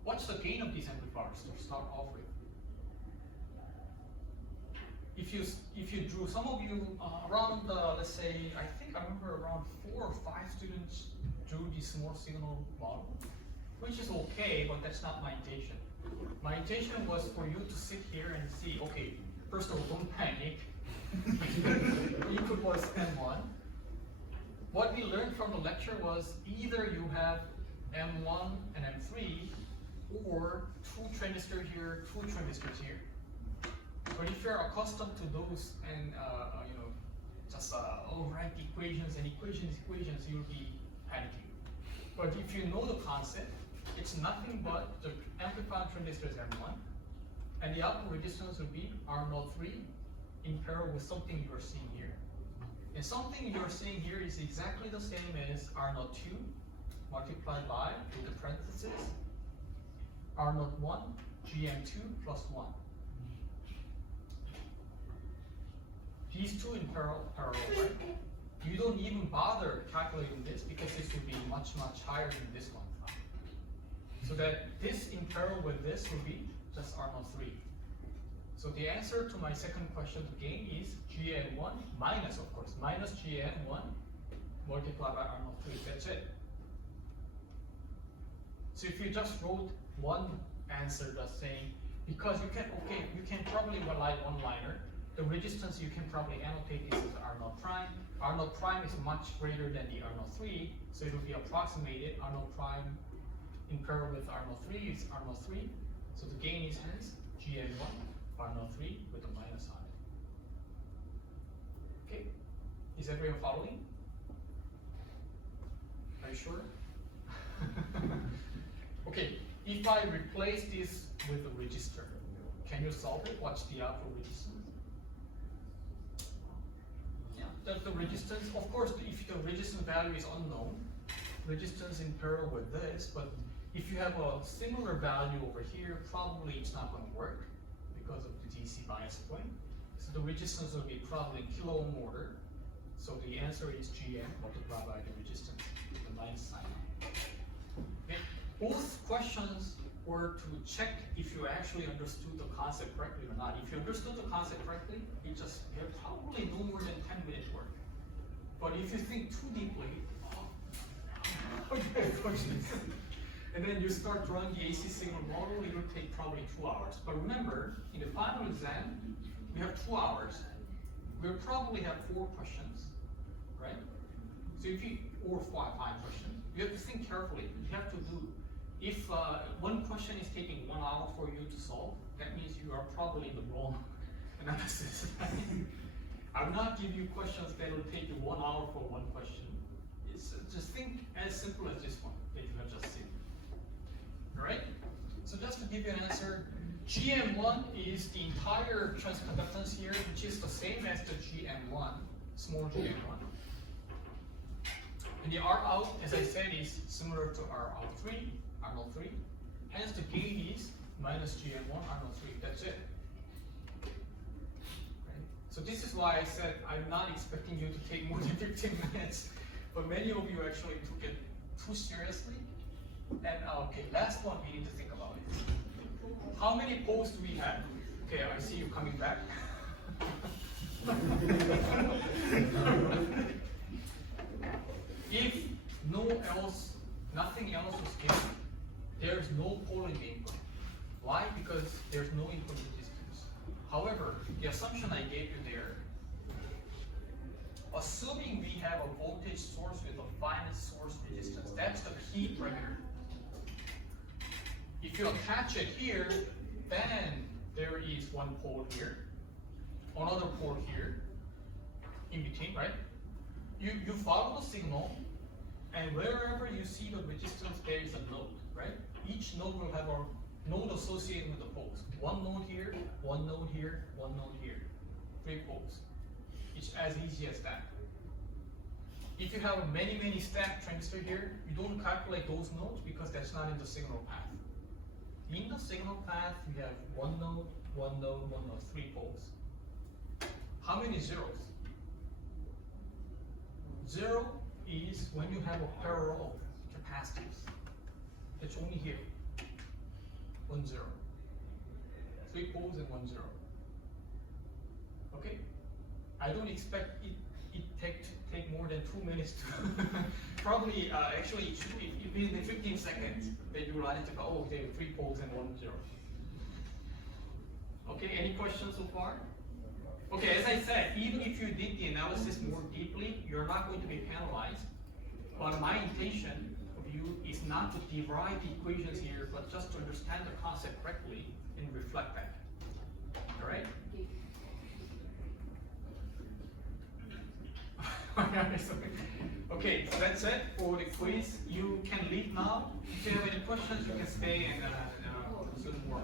What's the gain of these amplifiers to start off with? If you drew, some of you around, let's say, I think I remember around 4 or 5 students drew the small signal model, which is okay, but that's not my intention. My intention was for you to sit here and see, okay, first of all, don't panic. Input was M1. What we learned from the lecture was either you have M1 and M3, or 2 transistors here, 2 transistors here. But if you're accustomed to those and you know, just overwrite equations and equations, you'll be panicking. But if you know the concept, it's nothing but the amplifier transistor is M1, and the output resistance will be R03 in parallel with something you're seeing here. And something you're seeing here is exactly the same as R02 multiplied by, with the parentheses, R01 GM2 plus 1. These two in parallel, right? You don't even bother calculating this because this will be much, much higher than this one. So that this in parallel with this will be just R03. So the answer to my second question again is GN1 minus, of course, minus GN1 multiplied by R03. That's it. So if you just wrote one answer that's saying, because you can probably rely one-liner. The resistance you can probably annotate this as R0 prime. R0 prime is much greater than the R03, so it will be approximated. R0 prime in parallel with R03 is R03. So the gain is hence GN1 R03 with a minus on it. Okay, is everyone following? Are you sure? Okay, if I replace this with a resistor, can you solve it? What's the output resistance? Yeah, that's the resistance. Of course, if the resistance value is unknown, resistance in parallel with this, but if you have a similar value over here, probably it's not going to work because of the DC bias point. So the resistance will be probably in kilo ohm order. So the answer is GM multiplied by the resistance with the minus sign. Okay. Both questions were to check if you actually understood the concept correctly or not. If you understood the concept correctly, you just have probably no more than 10 minutes work. But if you think too deeply, okay, and then you start drawing the AC signal model, it will take probably 2 hours. But remember, in the final exam, we have 2 hours. We'll probably have 4 questions, right? So if you, or 5 questions, you have to think carefully. You have to do, if one question is taking 1 hour for you to solve, that means you are probably in the wrong analysis. I will not give you questions that will take you 1 hour for one question. It's just think as simple as this one that you have just seen. All right? So just to give you an answer, GM1 is the entire transconductance here, which is the same as the GM1, small GM1. And the R out, as I said, is similar to R out 3, R out 3. Hence the gate is minus GM1, R out 3. That's it. Right? So this is why I said I'm not expecting you to take more than 15 minutes, but many of you actually took it too seriously. And okay, last one we need to think about it. How many poles do we have? Okay, I see you coming back. If nothing else is given, there's no pole in the input. Why? Because there's no input resistance. However, the assumption I gave you there, assuming we have a voltage source with a finite source resistance, that's the key parameter. If you attach it here, then there is one pole here, another pole here, in between, right? You follow the signal, and wherever you see the resistance, there is a node, right? Each node will have a node associated with the poles. One node here, one node here, one node here. 3 poles. It's as easy as that. If you have many stacked transistors here, you don't calculate those nodes because that's not in the signal path. In the signal path, you have one node, 3 poles. How many zeros? 0 is when you have a pair of capacitors. It's only here. 1 0. 3 poles and 1 0. Okay? I don't expect it take more than 2 minutes to probably actually it should be within 15 seconds that you run into oh there are 3 poles and 1 0. Okay, any questions so far? Okay, as I said, even if you did the analysis more deeply, you're not going to be penalized. But my intention of you is not to derive the equations here, but just to understand the concept correctly and reflect that. All right? Okay, so that's it for the quiz. You can leave now. If you have any questions, you can stay and do more.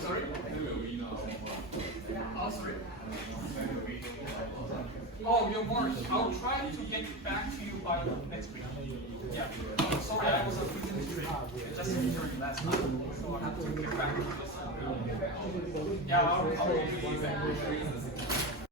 Sorry? Oh, sorry. Oh, your mark. I'll try to get back to you by next week. Yeah. Oh, sorry, I was just during last night, so I have to get back to this. Yeah, I'll be back.